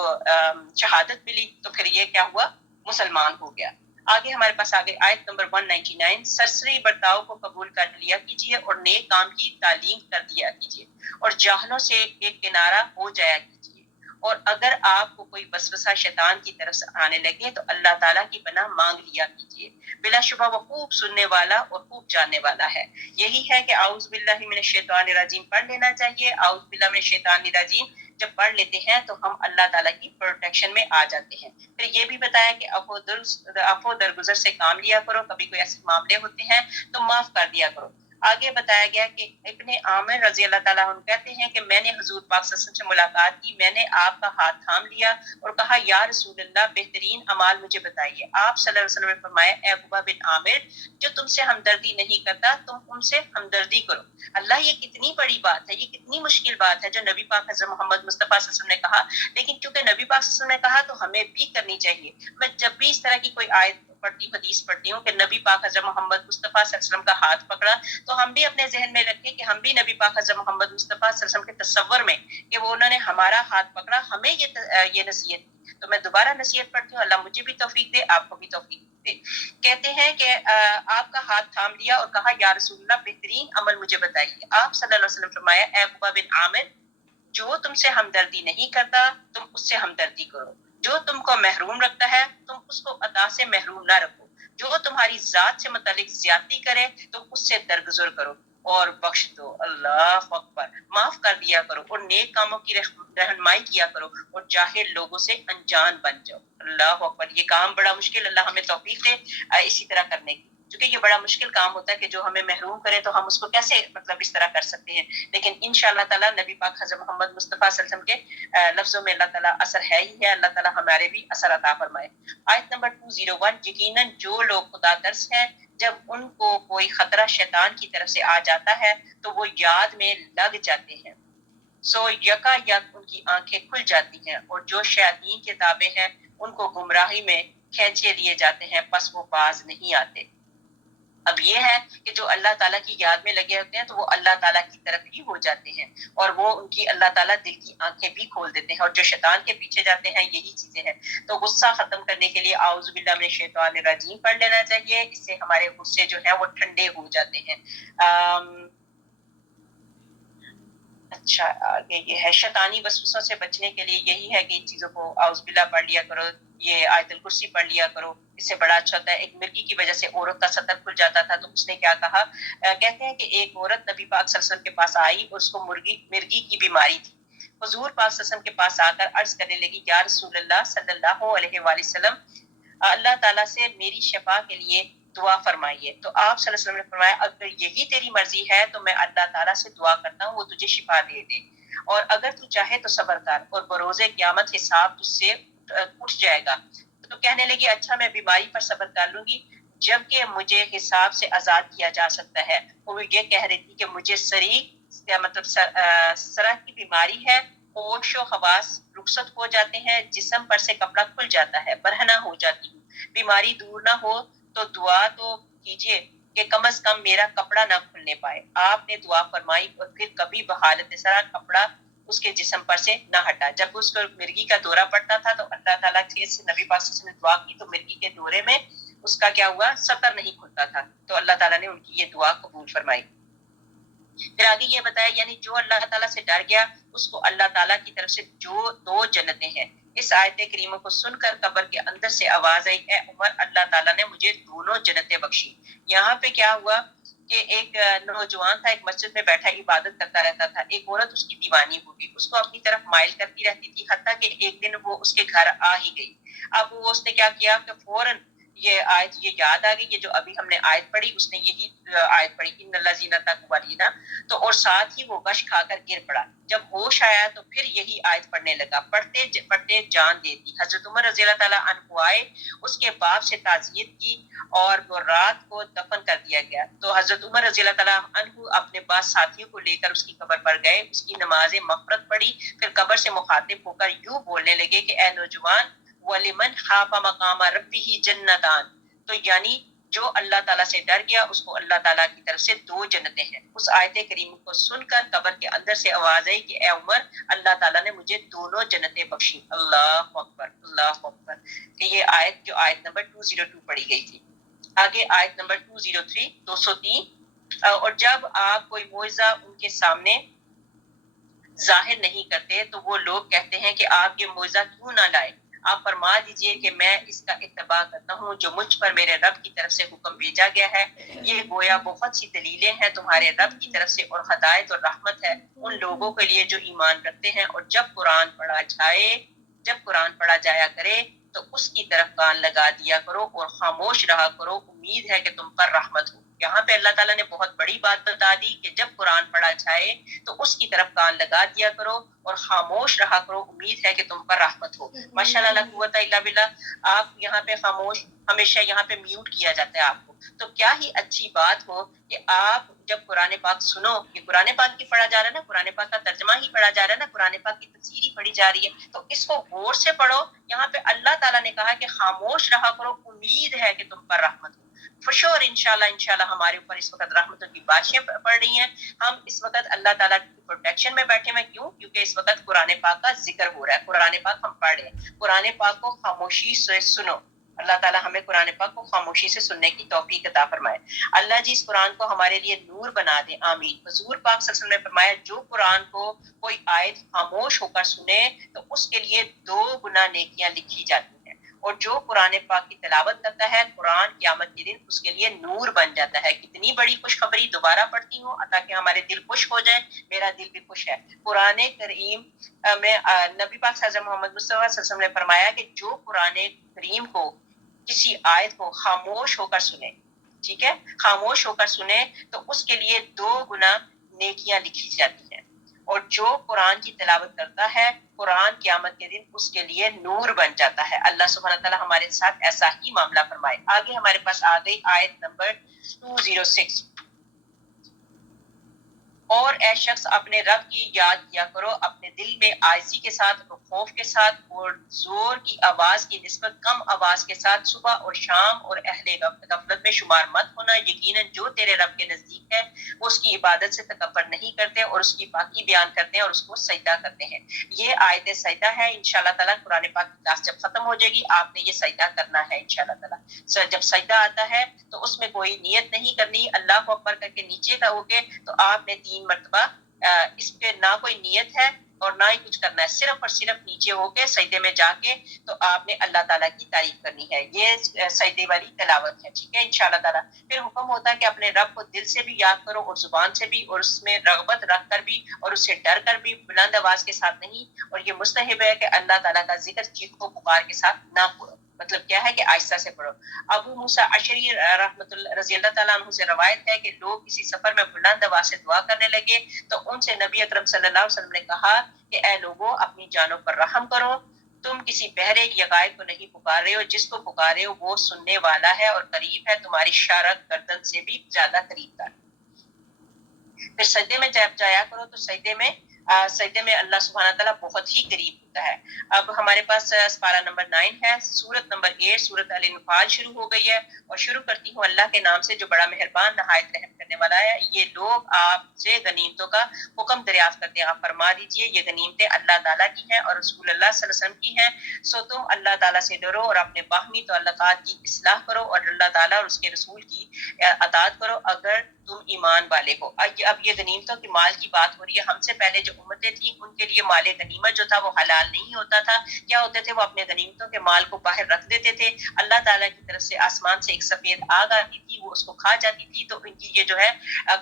شہادت ملی تو پھر یہ کیا ہوا؟ مسلمان ہو گیا۔ آگے ہمارے پاس آگے آیت نمبر 199، سرسری برتاؤ کو قبول کر لیا کیجیے اور نیک کام کی تعلیم کر دیا کیجیے اور جاہلوں سے ایک کنارہ ہو جایا کیجیے، اور اگر آپ کو کوئی وسوسہ شیطان کی طرف سے آنے لگے تو اللہ تعالیٰ کی پناہ مانگ لیا کیجیے، بلا شبہ وہ خوب سننے والا اور خوب جاننے والا ہے۔ یہی ہے کہ اعوذ باللہ من الشیطان الرجیم پڑھ لینا چاہیے۔ اعوذ باللہ من الشیطان الرجیم جب پڑھ لیتے ہیں تو ہم اللہ تعالیٰ کی پروٹیکشن میں آ جاتے ہیں۔ پھر یہ بھی بتایا کہ عفو درگزر سے کام لیا کرو، کبھی کوئی ایسے معاملے ہوتے ہیں تو معاف کر دیا کرو۔ آگے بتایا گیا کہ ابن عامر رضی اللہ تعالیٰ عنہ کہتے ہیں کہ میں نے حضور پاک صلی اللہ علیہ وسلم سے ملاقات کی، میں نے آپ کا ہاتھ تھام لیا اور کہا یا رسول اللہ بہترین اعمال مجھے بتائیے۔ آپ صلی اللہ علیہ وسلم نے فرمایا اے عقبہ بن عامر، جو تم سے ہمدردی نہیں کرتا تم ان سے ہمدردی کرو۔ اللہ یہ کتنی بڑی بات ہے، یہ کتنی مشکل بات ہے جو نبی پاک حضرت محمد مصطفیٰ صلی اللہ علیہ وسلم نے کہا، لیکن چونکہ نبی پاک صلی اللہ علیہ وسلم نے کہا تو ہمیں بھی کرنی چاہیے۔ میں جب بھی اس طرح کی کوئی آیت پڑھتی ہوں، حدیث پڑھتی ہوں کہ نبی پاک حضرت محمد مصطفیٰ صلی اللہ علیہ وسلم کا ہاتھ پکڑا، تو ہم بھی اپنے ذہن میں رکھیں کہ ہم بھی نبی پاک حضرت محمد مصطفیٰ صلی اللہ علیہ وسلم کے تصور میں کہ وہ انہوں نے ہمارا ہاتھ پکڑا، ہمیں یہ نصیحت دی۔ تو میں دوبارہ نصیحت پڑھتی ہوں، اللہ مجھے بھی توفیق دے، آپ کو بھی توفیق دے۔ کہتے ہیں کہ آپ کا ہاتھ تھام لیا اور کہا یا رسول اللہ بہترین عمل مجھے بتائیے۔ آپ صلی اللہ علیہ وسلم فرمایا اے عقبہ بن عامر، جو تم سے ہمدردی نہیں کرتا تم اس سے ہمدردی کرو، جو تم کو محروم رکھتا ہے تم اس کو عطا سے محروم نہ رکھو، جو تمہاری ذات سے متعلق زیادتی کرے تم اس سے درگزر کرو اور بخش دو، اللہ اکبر، معاف کر دیا کرو اور نیک کاموں کی رہنمائی کیا کرو اور جاہل لوگوں سے انجان بن جاؤ۔ اللہ اکبر، یہ کام بڑا مشکل، اللہ ہمیں توفیق دے اسی طرح کرنے کی، کیونکہ یہ بڑا مشکل کام ہوتا ہے کہ جو ہمیں محروم کرے تو ہم اس کو کیسے اس طرح کر سکتے ہیں، لیکن انشاءاللہ تعالیٰ نبی پاک حضرت محمد مصطفیٰ صلی اللہ علیہ وسلم کے لفظوں میں اللہ تعالیٰ اثر ہے ہی ہے، اللہ تعالیٰ ہمارے بھی اثر عطا فرمائے۔ آیت نمبر 201، یقیناً جو لوگ خدا ترس ہیں جب ان کو کوئی خطرہ شیطان کی طرف سے آ جاتا ہے تو وہ یاد میں لگ جاتے ہیں، سو یکا یک ان کی آنکھیں کھل جاتی ہیں، اور جو شیاطین کے تابع ہیں ان کو گمراہی میں کھینچے لیے جاتے ہیں، پس وہ باز نہیں آتے۔ اب یہ ہے کہ جو اللہ تعالیٰ کی یاد میں لگے ہوتے ہیں تو وہ اللہ تعالیٰ کی طرف ہی ہو جاتے ہیں، اور وہ ان کی اللہ تعالیٰ دل کی آنکھیں بھی کھول دیتے ہیں، اور جو شیطان کے پیچھے جاتے ہیں یہی چیزیں ہیں۔ تو غصہ ختم کرنے کے لیے اعوذ باللہ من الشیطان الرجیم پڑھ لینا چاہیے، اس سے ہمارے غصے جو ہیں وہ ٹھنڈے ہو جاتے ہیں۔ اچھا، آگے یہ ہے شیطانی وسوسوں سے بچنے کے لیے یہی ہے کہ ان چیزوں کو اعوذ باللہ پڑھ لیا کرو، یہ آیت الکرسی پڑھ لیا کرو، اس سے بڑا اچھا ہوتا ہے۔ ایک مرغی کی وجہ سے عورت کا صدر کھل جاتا تھا تو اس نے کیا کہا، کہتے ہیں کہ ایک عورت نبی پاک صلی اللہ علیہ وسلم کے پاس آئی اور اس کو مرغی کی بیماری تھی۔ حضور پاک صلی اللہ علیہ وسلم کے پاس آ کر عرض کرنے لگی یا رسول اللہ صلی اللہ علیہ وآلہ وسلم، اللہ تعالیٰ سے میری شفا کے لیے دعا فرمائیے۔ تو آپ صلی اللہ علیہ وسلم نے فرمایا اگر یہی تیری مرضی ہے تو میں اللہ تعالیٰ سے دعا کرتا ہوں وہ تجھے شفا دے دے، اور اگر تو چاہے تو صبر کر اور بروز قیامت حساب تجھ سے اٹھ جائے گا۔ تو کہنے لگی اچھا میں بیماری پر صبر کر لوں گی جبکہ مجھے حساب سے آزاد کیا جا سکتا ہے۔ اور وہ یہ کہہ رہی تھی کہ مجھے سرح کی بیماری ہے، ہوش و حواس رخصت ہو جاتے ہیں، جسم پر سے کپڑا کھل جاتا ہے، برہنہ ہو جاتی ہوں، بیماری دور نہ ہو تو دعا تو کیجیے کہ کم از کم میرا کپڑا نہ کھلنے پائے۔ آپ نے دعا فرمائی اور پھر کبھی بحالت سرا کپڑا اس کے جسم پر سے نہ ہٹا۔ جب اس کو مرگی کا دورہ پڑتا تھا تو اللہ تعالیٰ سے نبی پاک صلی اللہ علیہ وسلم نے دعا کی تو مرگی کے دورے میں اس کا کیا ہوا, سطر نہیں کھلتا تھا, تو اللہ تعالیٰ نے ان کی یہ دعا قبول فرمائی. پھر آگے یہ بتایا یعنی جو اللہ تعالیٰ سے ڈر گیا اس کو اللہ تعالیٰ کی طرف سے جو 2 جنتیں ہیں. اس آیت کریمہ کو سن کر قبر کے اندر سے آواز آئی, اے عمر اللہ تعالیٰ نے مجھے دونوں جنتیں بخشی. یہاں پہ کیا ہوا کہ ایک نوجوان تھا, ایک مسجد میں بیٹھا عبادت کرتا رہتا تھا. ایک عورت اس کی دیوانی ہو گئی, اس کو اپنی طرف مائل کرتی رہتی تھی, حتیٰ کہ ایک دن وہ اس کے گھر آ ہی گئی. اب وہ اس نے کیا کیا کہ فوراً یہ آیت یہ یاد آ گئی, یہ جو ابھی ہم نے آیت پڑھی اس نے یہی آیت پڑھی ان الذین تقوا لینا, تو اور ساتھ ہی وہ غش کھا کر گر پڑا. جب ہوش آیا تو پھر یہی آیت پڑھنے لگا, پڑھتے پڑھتے جان دے دی. حضرت عمر رضی اللہ تعالیٰ عنہ آئے, اس کے باپ سے تعزیت کی اور وہ رات کو دفن کر دیا گیا. تو حضرت عمر رضی اللہ تعالیٰ عنہ اپنے بعض ساتھیوں کو لے کر اس کی قبر پر گئے, اس کی نماز مغفرت پڑھی, پھر قبر سے مخاطب ہو کر یوں بولنے لگے کہ اے نوجوان, وَلِمَنْ خَافَ مَقَامَ رَبِّهِ جَنَّتَانِ, تو یعنی جو اللہ تعالیٰ سے ڈر گیا اس کو اللہ تعالیٰ کی طرف سے 2 جنتیں ہیں. اس آیت کریم کو سن کر قبر کے اندر سے آواز آئی کہ اے عمر اللہ تعالیٰ نے مجھے دونوں جنتیں بخشی. اللہ اکبر, اللہ اکبر. کہ یہ آیت جو آیت نمبر 202 پڑھی گئی تھی. آگے آیت نمبر 203 203. اور جب آپ کوئی معجزہ ان کے سامنے ظاہر نہیں کرتے تو وہ لوگ کہتے ہیں کہ آپ یہ معجزہ کیوں نہ لائے. آپ فرما دیجئے کہ میں اس کا اتباع کرتا ہوں جو مجھ پر میرے رب کی طرف سے حکم بھیجا گیا ہے. یہ گویا بہت سی دلیلیں ہیں تمہارے رب کی طرف سے اور ہدایت اور رحمت ہے ان لوگوں کے لیے جو ایمان رکھتے ہیں. اور جب قرآن پڑھا جایا کرے تو اس کی طرف کان لگا دیا کرو اور خاموش رہا کرو, امید ہے کہ تم پر رحمت ہو. یہاں پہ اللہ تعالیٰ نے بہت بڑی بات بتا دی کہ جب قرآن پڑھا جائے تو اس کی طرف کان لگا دیا کرو اور خاموش رہا کرو, امید ہے کہ تم پر رحمت ہو. ماشاءاللہ لا قوت الا باللہ. آپ یہاں پہ خاموش, ہمیشہ یہاں پہ میوٹ کیا جاتا ہے آپ کو, تو کیا ہی اچھی بات ہو کہ آپ جب قرآن پاک سنو, یہ قرآن پاک کی پڑھا جا رہا ہے نا, قرآن پاک کا ترجمہ ہی پڑھا جا رہا ہے نا, قرآن پاک کی تفسیر ہی پڑھی جا رہی ہے, تو اس کو غور سے پڑھو. یہاں پہ اللہ تعالیٰ نے کہا کہ خاموش رہا کرو, امید ہے کہ تم پر رحمت ہو. فور شور انشاءاللہ ہمارے اوپر اس وقت رحمتوں کی بارشیں پڑ رہی ہیں. ہم اس وقت اللہ تعالیٰ کی پروٹیکشن میں بیٹھے ہیں. کیوں؟ کیونکہ اس وقت قرآن پاک کا ذکر ہو رہا ہے, قرآن پاک ہم پڑھ رہے ہیں. قرآن پاک کو خاموشی سے سنو. اللہ تعالیٰ ہمیں قرآن پاک کو خاموشی سے سننے کی توفیق عطا فرمائے. اللہ جی اس قرآن کو ہمارے لیے نور بنا دے, آمین. حضور پاک صلی اللہ علیہ وسلم نے فرمایا جو قرآن کو کوئی آیت خاموش ہو کر سنے تو اس کے لیے 2 گنا نیکیاں لکھی جاتی ہیں, اور جو قرآن پاک کی تلاوت کرتا ہے قرآن قیامت کے دن اس کے لیے نور بن جاتا ہے. کتنی بڑی خوشخبری, دوبارہ پڑھتی ہوں تاکہ ہمارے دل خوش ہو جائے. میرا دل بھی خوش ہے. قرآن کریم میں نبی پاک حضرت محمد مصطفیٰ صلی اللہ علیہ وسلم نے فرمایا کہ جو قرآن کریم کو کسی آیت کو خاموش ہو کر سنے, ٹھیک ہے, خاموش ہو کر سنے تو اس کے لیے 2 گنا نیکیاں لکھی جاتی ہیں. اور جو قرآن کی تلاوت کرتا ہے قرآن قیامت کے دن اس کے لیے نور بن جاتا ہے. اللہ سبحانہ تعالیٰ ہمارے ساتھ ایسا ہی معاملہ فرمائے. آگے ہمارے پاس آ گئی آیت نمبر 206. اور اے شخص اپنے رب کی یاد کیا کرو اپنے دل میں عاجزی کے ساتھ اور خوف کے ساتھ اور زور کی آواز کی نسبت کم آواز کے ساتھ صبح اور شام, اور اہل غفلت میں شمار مت ہونا. یقیناً جو تیرے رب کے نزدیک ہے وہ اس کی عبادت سے تکبر نہیں کرتے اور اس کی پاکی بیان کرتے ہیں اور اس کو سجدہ کرتے ہیں. یہ آیت سجدہ ہے. انشاءاللہ تعالیٰ قرآن پاک کی کلاس جب ختم ہو جائے گی آپ نے یہ سجدہ کرنا ہے انشاءاللہ تعالیٰ. جب سجدہ آتا ہے تو اس میں کوئی نیت نہیں کرنی, اللہ اکبر کر کے نیچے کہو گے تو آپ نے 3 مرتبہ اس پہ نہ کوئی نیت ہے اور نہ ہی کچھ کرنا ہے, صرف اور صرف نیچے ہو کے سجدے میں جا کے تو آپ نے اللہ تعالیٰ کی تعریف کرنی ہے. یہ سجدے والی تلاوت ہے, ٹھیک ہے انشاءاللہ تعالیٰ. پھر حکم ہوتا ہے کہ اپنے رب کو دل سے بھی یاد کرو اور زبان سے بھی, اور اس میں رغبت رکھ کر بھی اور اس سے ڈر کر بھی, بلند آواز کے ساتھ نہیں. اور یہ مستحب ہے کہ اللہ تعالیٰ کا ذکر چیخ و پکار کے ساتھ نہ پڑھو, مطلب کیا ہے کہ آہستہ سے پڑھو. ابو موسیٰ اشعری رحمۃ اللہ رضی اللہ تعالیٰ عنہ سے روایت ہے کہ لوگ کسی سفر میں بلند آواز سے دعا کرنے لگے تو ان سے نبی اکرم صلی اللہ علیہ وسلم نے کہا کہ اے لوگوں اپنی جانوں پر رحم کرو, تم کسی بہرے یا غائب کو نہیں پکار رہے ہو, جس کو پکارے ہو وہ سننے والا ہے اور قریب ہے, تمہاری شارت گردن سے بھی زیادہ قریب تھا. پھر سجدے میں جب جایا کرو تو سجدے میں اللہ سبحانہ تعالیٰ بہت ہی قریب ہوتا ہے۔ اب ہمارے پاس سپارہ نمبر 9 ہے، سورت نمبر 8 سورت الانفال شروع ہو گئی ہے، اور شروع کرتی ہوں اللہ کے نام سے جو بڑا مہربان نہایت رحم کرنے والا ہے۔ یہ لوگ آپ سے غنیمتوں کا حکم دریافت کرتے ہیں، آپ فرما دیجئے یہ غنیمتیں اللہ تعالیٰ کی ہیں اور رسول اللہ صلی اللہ علیہ وسلم کی ہیں، سو تم اللہ تعالیٰ سے ڈرو اور اپنے باہمی تعلقات کی اصلاح کرو اور اللہ تعالیٰ اور اس کے رسول کی اطاعت کرو اگر تم ایمان والے ہو۔ اب یہ غنیمتوں کے مال کی بات ہو رہی ہے۔ ہم سے پہلے جو امتیں تھیں ان کے لیے مال غنیمت جو تھا وہ حلال نہیں ہوتا تھا۔ کیا ہوتے تھے؟ وہ اپنے غنیمتوں کے مال کو باہر رکھ دیتے تھے، اللہ تعالیٰ کی طرف سے آسمان سے ایک سفید آگ آتی تھی، وہ اس کو کھا جاتی تھی تو ان کی یہ جو ہے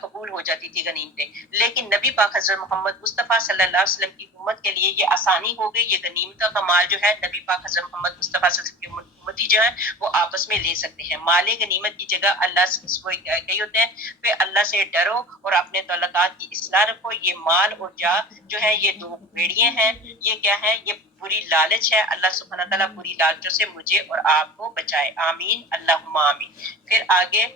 قبول ہو جاتی تھی غنیمتیں۔ لیکن نبی پاک حضرت محمد مصطفیٰ صلی اللہ علیہ وسلم کی امت کے لیے یہ آسانی ہو گئی، یہ غنیمتوں کا مال جو ہے نبی پاک حضرت محمد مصطفیٰ صلی اللہ علیہ وسلم کی امتی جو ہے وہ آپس میں لے سکتے ہیں۔ مال غنیمت کی جگہ اللہ سے اس کو کہی ہوتے ہیں پہ اللہ سے ڈرو اور اپنے تعلقات کی اصلاح رکھو۔ یہ مال اور جا جو ہے یہ دو بیڑیاں ہیں، یہ کیا ہے؟ یہ بری لالچ ہے۔ اللہ سبحانہ تعالیٰ بری لالچوں سے مجھے اور آپ کو بچائے، آمین اللہم آمین۔ پھر آگے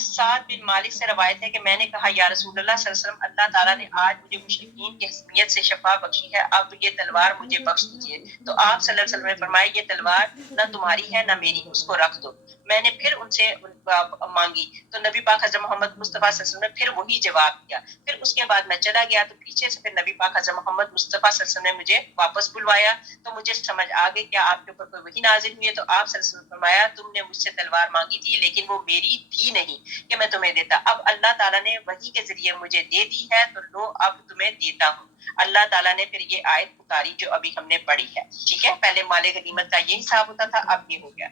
سعد بن مالک سے روایت ہے کہ میں نے کہا یا رسول اللہ صلی اللہ علیہ وسلم، اللہ تعالیٰ نے آج مجھے مشرکین کی حسمیت سے شفا بخشی ہے، اب یہ تلوار مجھے بخش دیجیے۔ تو آپ صلی اللہ علیہ وسلم نے فرمایا یہ تلوار نہ تمہاری ہے نہ میری، اس کو رکھ دو۔ میں نے پھر ان سے مانگی تو نبی پاک حضرت محمد مصطفیٰ صلی اللہ علیہ وسلم نے پھر وہی جواب دیا۔ پھر اس کے بعد میں چلا گیا تو پیچھے سے پھر نبی پاک حضرت محمد مصطفیٰ صلی اللہ علیہ وسلم نے مجھے واپس بلوایا، تو مجھے سمجھ آ گئی کیا آپ کے اوپر کوئی وحی نازل ہوئی ہے؟ تو آپ صلی اللہ علیہ وسلم نے فرمایا تم نے مجھ سے تلوار مانگی تھی لیکن وہ میری تھی نہیں کہ میں تمہیں دیتا، اب اللہ تعالیٰ نے وحی کے ذریعے مجھے دے دی ہے تو لو اب تمہیں دیتا ہوں۔ اللہ تعالیٰ نے پھر یہ آیت اتاری جو ابھی ہم نے پڑھی ہے، ٹھیک ہے؟ پہلے مال غنیمت کا یہ حساب ہوتا تھا، اب یہ ہو گیا۔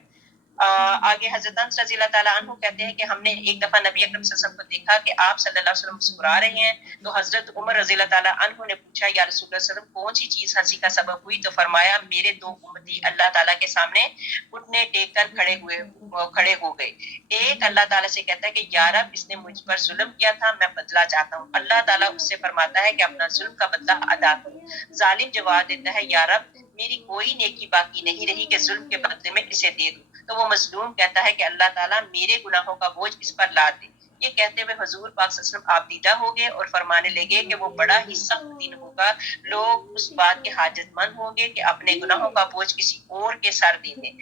آگے حضرت انس رضی اللہ تعالیٰ عنہ کہتے ہیں کہ ہم نے ایک دفعہ نبی اکرم صلی اللہ علیہ وسلم کو دیکھا کہ آپ صلی اللہ علیہ وسلم مسکرا رہے ہیں، تو حضرت عمر رضی اللہ تعالیٰ عنہ نے پوچھا یا رسول اللہ صلی اللہ علیہ وسلم کون سی چیز ہنسی کا سبب ہوئی؟ تو فرمایا میرے دو امتی اللہ تعالیٰ کے سامنے گھٹنے ٹیک کر کھڑے ہو گئے۔ ایک اللہ تعالیٰ سے کہتا ہے کہ یا رب اس نے مجھ پر ظلم کیا تھا، میں بدلہ چاہتا ہوں۔ اللہ تعالیٰ اس سے فرماتا ہے کہ اپنا ظلم کا بدلہ ادا کرو۔ ظالم جواب دیتا ہے یا رب میری کوئی نیکی باقی نہیں رہی کہ ظلم کے بدلے میں اسے دے دوں۔ تو وہ مظلوم کہتا ہے کہ اللہ تعالیٰ میرے گناہوں کا بوجھ اس پر لا دے۔ یہ کہتے ہوئے حضور پاک صلی اللہ علیہ وسلم آپ دیدہ ہو گئے اور فرمانے لگے کہ وہ بڑا ہی سخت دن ہوگا، لوگ اس بات کے حاجت مند ہوں گے کہ اپنے گناہوں کا بوجھ کسی اور کے سر دے دیں۔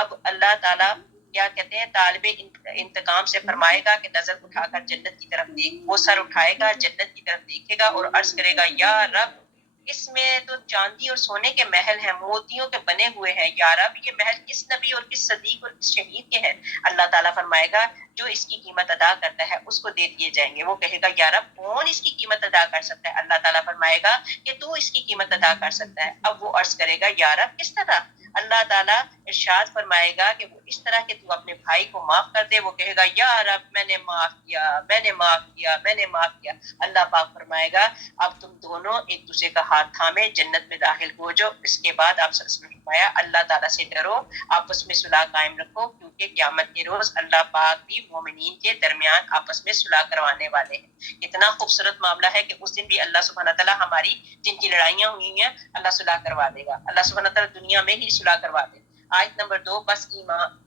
اب اللہ تعالیٰ کیا کہتے ہیں؟ طالب انتقام سے فرمائے گا کہ نظر اٹھا کر جنت کی طرف دیکھ۔ وہ سر اٹھائے گا، جنت کی طرف دیکھے گا اور عرض کرے گا یا رب اس میں تو چاندی اور سونے کے محل ہیں، موتیوں کے بنے ہوئے ہیں، یا رب یہ محل کس نبی اور کس صدیق اور کس شہید کے ہیں؟ اللہ تعالیٰ فرمائے گا جو اس کی قیمت ادا کرتا ہے اس کو دے دیے جائیں گے۔ وہ کہے گا یا رب کون اس کی قیمت ادا کر سکتا ہے؟ اللہ تعالیٰ فرمائے گا کہ تو اس کی قیمت ادا کر سکتا ہے۔ اب وہ عرض کرے گا یا رب کس طرح؟ اللہ تعالیٰ ارشاد فرمائے گا کہ وہ اس طرح کہ تو اپنے بھائی کو معاف کر دے۔ وہ کہے گا یا رب میں نے معاف کیا، میں نے معاف کیا، میں نے معاف کیا۔ اللہ پاک فرمائے گا اب تم دونوں ایک دوسرے کا ہاتھ تھامے جنت میں داخل ہو جاؤ۔ اس کے بعد آپ صلی اللہ علیہ وسلم نے فرمایا اللہ تعالیٰ سے ڈرو، آپس میں صلح قائم رکھو، کیونکہ قیامت کے روز اللہ پاک بھی مومنین کے درمیان آپس میں صلح کروانے والے ہیں۔ اتنا خوبصورت معاملہ ہے کہ اس دن بھی اللہ سبحانہ تعالیٰ ہماری جن کی لڑائیاں ہوئی ہیں اللہ صلح کروا دے گا، اللہ سبحانہ تعالیٰ دنیا میں ہی صلح کروا دے۔ آیت نمبر 2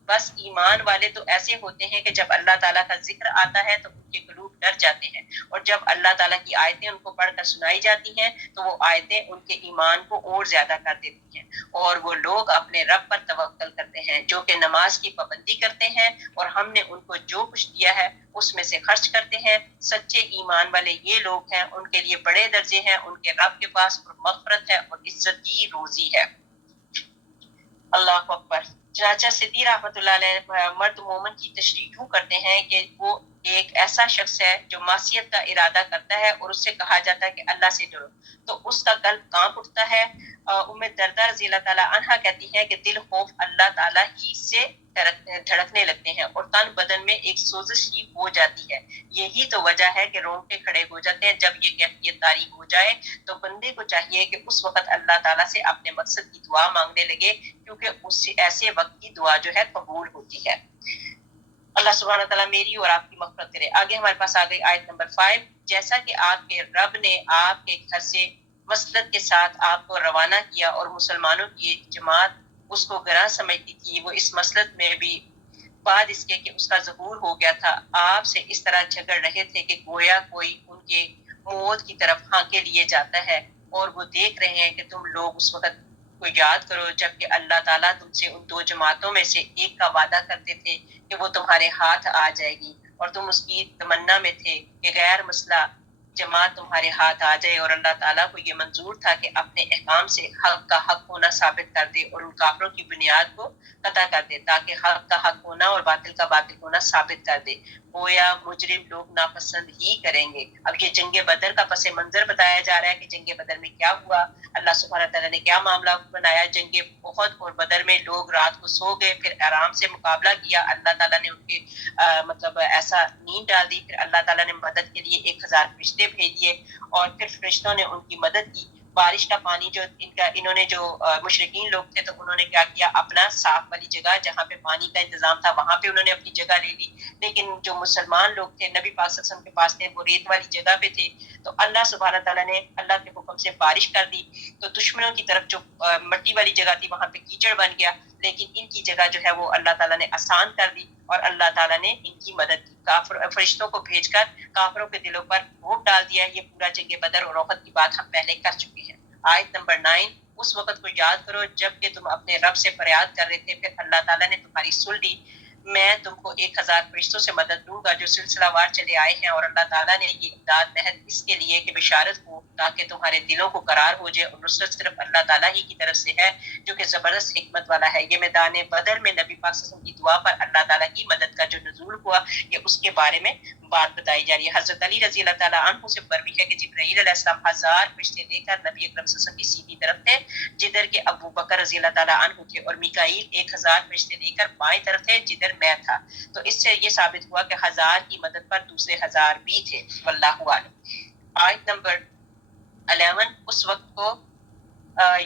بس ایمان والے تو ایسے ہوتے ہیں کہ جب اللہ تعالیٰ کا ذکر آتا ہے تو ان کے قلوب ڈر جاتے ہیں، اور جب اللہ تعالیٰ کی آیتیں ان کو پڑھ کر سنائی جاتی ہیں تو وہ آیتیں ان کے ایمان کو اور زیادہ کر دیتی ہیں، اور وہ لوگ اپنے رب پر توکل کرتے ہیں جو کہ نماز کی پابندی کرتے ہیں، اور ہم نے ان کو جو کچھ دیا ہے اس میں سے خرچ کرتے ہیں۔ سچے ایمان والے یہ لوگ ہیں، ان کے لیے بڑے درجے ہیں ان کے رب کے پاس، اور مغفرت ہے اور عزت کی روزی ہے۔ اللہ اکبر۔ چنانچہ صدی رحمۃ اللہ علیہ مرد مومن کی تشریح یوں کرتے ہیں کہ وہ ایک ایسا شخص ہے جو معصیت کا ارادہ کرتا ہے اور اس سے کہا جاتا ہے کہ اللہ سے ڈرو تو اس کا قلب کانپ اٹھتا ہے۔ ام درداء رضی اللہ تعالیٰ عنہا کہتی ہیں کہ دل خوف اللہ تعالیٰ ہی سے دھڑکنے لگتے ہیں اور تن بدن میں ایک سوزش ہی ہو جاتی ہے۔ یہی تو وجہ ہے کہ رونگٹے کھڑے ہو جاتے ہیں جب یہ کیفیت طاری ہو جائے، تو بندے کو چاہیے کہ اس وقت اللہ تعالیٰ سے اپنے مقصد کی دعا مانگنے لگے، کیونکہ اس ایسے وقت کی دعا جو ہے قبول ہوتی ہے۔ اللہ سبحانہ تعالیٰ میری اور آپ کی مغفرت کرے۔ آگے ہمارے پاس آ گئی آیت نمبر 5، جیسا کہ آپ کے رب نے آپ کے گھر سے مسلط کے ساتھ آپ کو روانہ کیا اور مسلمانوں کی جماعت اس کو گراں سمجھتی تھی، وہ اس مسلط میں بھی بعد اس کے کہ اس کا ظہور ہو گیا تھا آپ سے اس طرح جھگڑ رہے تھے کہ گویا کوئی ان کے موت کی طرف ہانکے لیے جاتا ہے۔ اور وہ دیکھ رہے ہیں کہ تم لوگ اس وقت کو یاد کرو جبکہ اللہ تعالیٰ تم سے ان دو جماعتوں میں سے ایک کا وعدہ کرتے تھے کہ وہ تمہارے ہاتھ آ جائے گی، اور تم اس کی تمنا میں تھے کہ غیر مسئلہ جماعت تمہارے ہاتھ آ جائے، اور اللہ تعالیٰ کو یہ منظور تھا کہ اپنے احکام سے حق کا حق ہونا ثابت کر دے اور ان کافروں کی بنیاد کو قطع کر دے تاکہ حق کا حق ہونا اور باطل کا باطل ہونا ثابت کر دے۔ گویا مجرم لوگ ناپسند ہی کریں گے۔ اب یہ جنگ بدر کا پس منظر بتایا جا رہا ہے کہ جنگ بدر میں کیا ہوا، اللہ سبحانہ تعالیٰ نے کیا معاملہ بنایا۔ جنگ احد اور بدر میں لوگ رات کو سو گئے، پھر آرام سے مقابلہ کیا، اللہ تعالیٰ نے ان کے مطلب ایسا نیند ڈال دی، پھر اللہ تعالیٰ نے مدد کے لیے 1000 فرشتے بھیج دیے، اور پھر فرشتوں نے ان کی مدد کی۔ بارش کا پانی جو انہوں نے جو مشرکین لوگ تھے تو انہوں نے کیا کیا، اپنا صاف والی جگہ جہاں پہ پانی کا انتظام تھا وہاں پہ انہوں نے اپنی جگہ لے لی، لیکن جو مسلمان لوگ تھے نبی پاک صلی اللہ علیہ وسلم کے پاس تھے وہ ریت والی جگہ پہ تھے، تو اللہ سبحانہ تعالیٰ نے اللہ کے حکم سے بارش کر دی، تو دشمنوں کی طرف جو مٹی والی جگہ تھی وہاں پہ کیچڑ بن گیا، لیکن ان کی جگہ جو ہے وہ اللہ تعالیٰ نے آسان کر دی اور اللہ تعالیٰ نے ان کی مدد کی، فرشتوں کو بھیج کر کافروں کے دلوں پر روب ڈال دیا۔ یہ پورا جنگ بدر اور احد کی بات ہم پہلے کر چکے ہیں۔ آیت نمبر 9، اس وقت کو یاد کرو جب کہ تم اپنے رب سے فریاد کر رہے تھے، پھر اللہ تعالیٰ نے تمہاری سن لی، میں تم کو 1000 فرشتوں سے مدد دوں گا جو سلسلہ وار چلے آئے ہیں، اور اللہ تعالیٰ نے یہ امداد محض اس کے لیے کہ بشارت ہو تاکہ تمہارے دلوں کو قرار ہو جائے، اور نصرت صرف اللہ تعالیٰ ہی کی طرف سے ہے جو کہ زبردست حکمت والا ہے۔ یہ میدان بدر میں نبی پاک صلی اللہ علیہ وسلم کی دعا پر اللہ تعالیٰ کی مدد کا جو نزول ہوا، یہ اس کے بارے میں بات بتائی جا رہی ہے۔ حضرت علی رضی اللہ تعالیٰ عنہ سے مروی ہے کہ جبرائیل علیہ السلام 1000 فرشتے لے کر نبی اکرم صلی اللہ علیہ وسلم کی سیدھی طرف تھے جدھر کے ابو بکر رضی اللہ تعالیٰ عنہ تھے، اور میکائیل 1000 فرشتے لے کر بائیں طرف تھے جدھر میں تھا، تو اس سے یہ ثابت ہوا کہ 1000 کی مدد پر دوسرے 1000 بھی تھے، واللہ عالم۔ آیت نمبر 11، اس وقت کو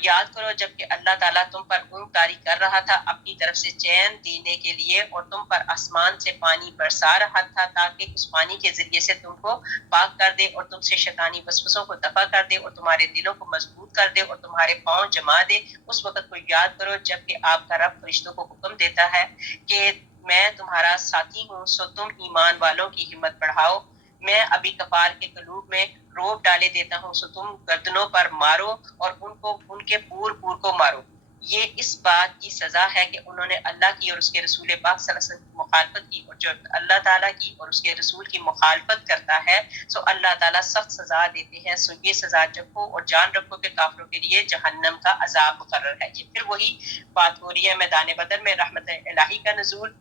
یاد کرو جب کہ اللہ تعالیٰ تم پر اونگ طاری کر رہا تھا اپنی طرف سے چین دینے کے لیے، اور تم پر آسمان سے پانی برسا رہا تھا تاکہ اس پانی کے ذریعے سے تم کو پاک کر دے اور تم سے شیطانی وسوسوں کو دفع کر دے اور تمہارے دلوں کو مضبوط کر دے اور تمہارے پاؤں جما دے۔ اس وقت کو یاد کرو جب کہ آپ کا رب فرشتوں کو حکم دیتا ہے کہ میں تمہارا ساتھی ہوں، سو تم ایمان والوں کی ہمت بڑھاؤ، میں ابھی کفار کے قلوب میں روب ڈالے دیتا ہوں، سو تم گردنوں پر مارو اور ان کے پور کو مارو۔ یہ اس بات کی سزا ہے کہ انہوں نے اللہ کی اور اس کے رسول پاک صلی اللہ علیہ وسلم کی مخالفت کی، اور جو اللہ تعالیٰ کی اور اس کے رسول کی مخالفت کرتا ہے سو اللہ تعالیٰ سخت سزا دیتے ہیں، سو یہ سزا چکھو اور جان رکھو کہ کافروں کے لیے جہنم کا عذاب مقرر ہے۔ یہ پھر وہی بات ہو رہی ہے میدان بدر میں رحمت الہی کا نزول۔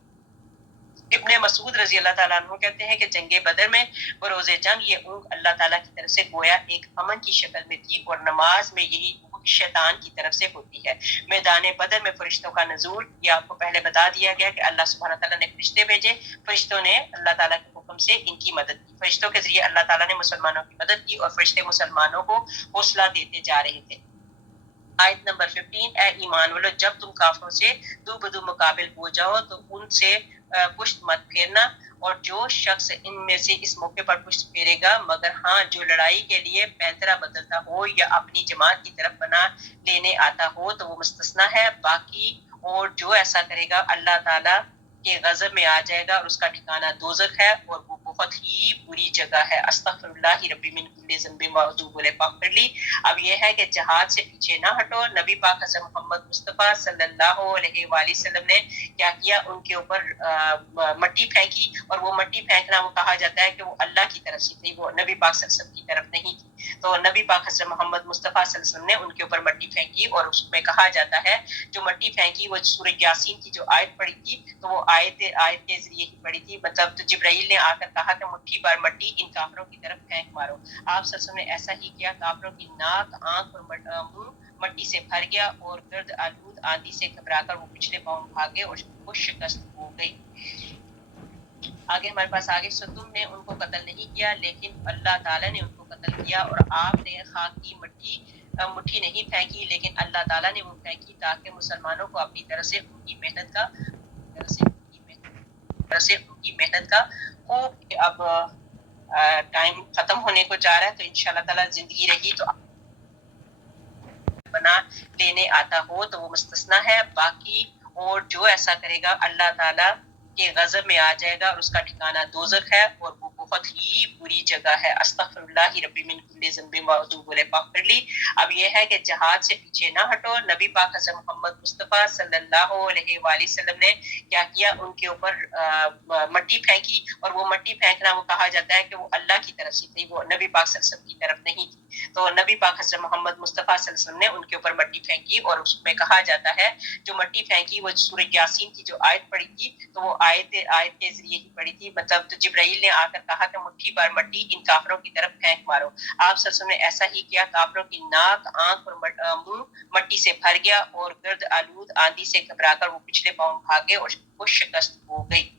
ابن مسعود رضی اللہ تعالیٰ عنہ کہتے ہیں کہ جنگ بدر میں بروز جنگ یہ اونگ اللہ تعالیٰ کی طرف سے گویا ایک امن کی شکل میں تھی، اور نماز میں یہی اونگ شیطان کی طرف سے ہوتی ہے۔ میدان بدر میں فرشتوں کا نزول یہ آپ کو پہلے بتا دیا گیا کہ اللہ سبحانہ تعالیٰ نے فرشتے بھیجے، فرشتوں نے اللہ تعالیٰ کے حکم سے ان کی مدد کی، فرشتوں کے ذریعے اللہ تعالیٰ نے مسلمانوں کی مدد کی، اور فرشتے مسلمانوں کو حوصلہ دیتے جا رہے تھے۔ آیت نمبر 15، اے ایمان والو جب تم کافروں سے دو بدو مقابل ہو جاؤ تو ان سے پشت مت پھیرنا، اور جو شخص ان میں سے اس موقع پر پشت پھیرے گا مگر ہاں جو لڑائی کے لیے پینترا بدلتا ہو یا اپنی جماعت کی طرف پناہ لینے آتا ہو تو وہ مستثنا ہے، باقی اور جو ایسا کرے گا اللہ تعالیٰ کے غضب میں آ جائے گا اور اس کا ٹھکانہ دوزخ ہے اور وہ بہت ہی بری جگہ ہے۔ استغفر اللہ ربی من کل ذنب واتوب الیہ فاغفر لی۔ اب یہ ہے کہ جہاد سے پیچھے نہ ہٹو۔ نبی پاک حضرت محمد مصطفیٰ صلی اللہ علیہ وآلہ وسلم نے کیا کیا، ان کے اوپر مٹی پھینکی، اور وہ مٹی پھینکنا وہ کہا جاتا ہے کہ وہ اللہ کی طرف سے تھی، وہ نبی پاک صلی اللہ علیہ وسلم کی طرف نہیں تھی۔ تو نبی پاک حضرت محمد مصطفیٰ صلی اللہ علیہ وسلم نے ان کے اوپر مٹی پھینکی، اور اس میں کہا جاتا ہے جو مٹی پھینکی وہ سورہ یاسین کی جو آیت پڑھی تھی تو وہ آیت کے ذریعے ہی پڑھی تھی، مطلب تو جبرائیل نے آ کر کہا کہ مٹھی بھر مٹی ان کافروں کی طرف پھینک مارو۔ آپ صلی اللہ علیہ وسلم نے ایسا ہی کیا، کافروں کی ناک، آنکھ اور منہ مٹی سے بھر گیا، اور گرد آلود آندھی سے گھبرا کر وہ پچھلے پاؤں بھاگے اور وہ شکست ہو گئی۔ آگے ہمارے پاس آگے، سو تم نے ان کو قتل نہیں کیا لیکن اللہ تعالیٰ نے ان کو قتل کیا، اور آپ نے خاک کی مٹھی نہیں پھینکی لیکن اللہ تعالیٰ نے وہ پھینکی تاکہ مسلمانوں کو اپنی طرف سے ان کی محنت کا خوب۔ اب ٹائم ختم ہونے کو جا رہا ہے، تو انشاءاللہ تعالیٰ زندگی رہی تو بنا لینے آتا ہو تو وہ مستثنا ہے، باقی اور جو ایسا کرے گا اللہ تعالیٰ کے غضب میں آ جائے گا اور اس کا ٹھکانہ دوزخ ہے اور وہ بہت ہی بری جگہ ہے۔ استغفر اللہ ربی من کل ذنب واتوب الیہ فاغفر لی۔ اب یہ ہے کہ جہاد سے پیچھے نہ ہٹو۔ نبی پاک حضرت محمد مصطفیٰ صلی اللہ علیہ وآلہ وسلم نے کیا کیا، ان کے اوپر مٹی پھینکی، اور وہ مٹی پھینکنا وہ کہا جاتا ہے کہ وہ اللہ کی طرف سے تھی، وہ نبی پاک صلی اللہ علیہ وسلم کی طرف نہیں تھی۔ تو نبی پاک حضرت محمد مصطفیٰ صلی اللہ علیہ وسلم نے ان کے اوپر مٹی پھینکی، اور اس میں کہا جاتا ہے جو مٹی پھینکی وہ سورہ یاسین کی جو آیت پڑی تھی، تو وہ آیت کے ذریعے ہی پڑی تھی، مطلب تو جبرائیل نے آ کر کہا کہ مٹھی بھر مٹی ان کافروں کی طرف پھینک مارو۔ آپ صلی اللہ علیہ وسلم نے ایسا ہی کیا، کافروں کی ناک، آنکھ اور منہ مٹی سے بھر گیا، اور گرد آلود آندھی سے گھبرا کر وہ پچھلے پاؤں بھاگے اور وہ شکست ہو گئی۔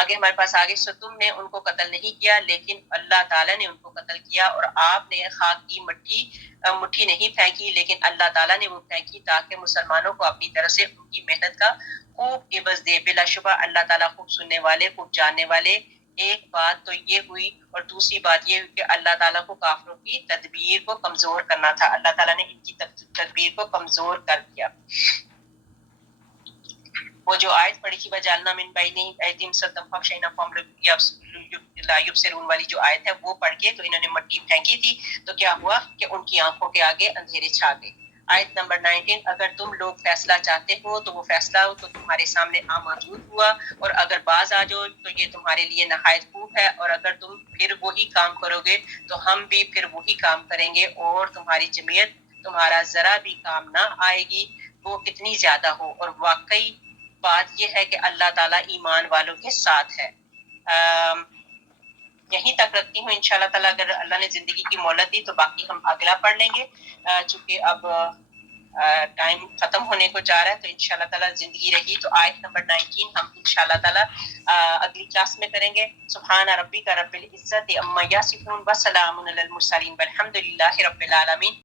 آگے ہمارے پاس آگے، سو تم نے ان کو قتل نہیں کیا لیکن اللہ تعالیٰ نے ان کو قتل کیا، اور آپ نے خاک کی مٹھی نہیں پھینکی لیکن اللہ تعالیٰ نے وہ پھینکی تاکہ مسلمانوں کو اپنی طرف سے ان کی محنت کا خوب عوض دے۔ بلا شبہ اللہ تعالیٰ خوب سننے والے، خوب جاننے والے۔ ایک بات تو یہ ہوئی، اور دوسری بات یہ ہوئی کہ اللہ تعالیٰ کو کافروں کی تدبیر کو کمزور کرنا تھا، اللہ تعالیٰ نے ان کی تدبیر کو کمزور کر دیا۔ وہ جو آیت پڑھی تھی وَجَعَلْنَا مِن بَيْنِ أَيْدِيهِمْ سَدًّا فَأَغْشَيْنَاهُمْ لَا يُبْصِرُونَ والی جو آیت ہے وہ پڑھ کے تو انہوں نے مٹی پھینکی تھی، تو کیا ہوا کہ ان کی آنکھوں کے آگے اندھیرے چھا گئے۔ آیت نمبر 19، اگر تم لوگ فیصلہ چاہتے ہو تو وہ فیصلہ ہو تو تمہارے سامنے موجود ہوا، اور اگر باز آ جاؤ تو یہ تمہارے لیے نہایت خوب ہے، اور اگر تم پھر وہی کام کرو گے تو ہم بھی پھر وہی کام کریں گے، اور تمہاری جمعیت تمہارا ذرا بھی کام نہ آئے گی، وہ کتنی زیادہ ہو۔ اور واقعی بات یہ ہے کہ اللہ تعالیٰ ایمان والوں کے ساتھ ہے۔ یہیں تک رکھتی ہوں، انشاءاللہ تعالیٰ اگر اللہ نے زندگی کی مہلت دی تو باقی ہم اگلا پڑھ لیں گے، چونکہ اب ٹائم ختم ہونے کو جا رہا ہے، تو انشاءاللہ تعالیٰ زندگی رہی تو آیت نمبر 19 ہم انشاءاللہ تعالیٰ اگلی کلاس میں کریں گے۔ سبحان ربک رب العزت عما یصفون وسلام علی المرسلین والحمد للہ رب العالمین۔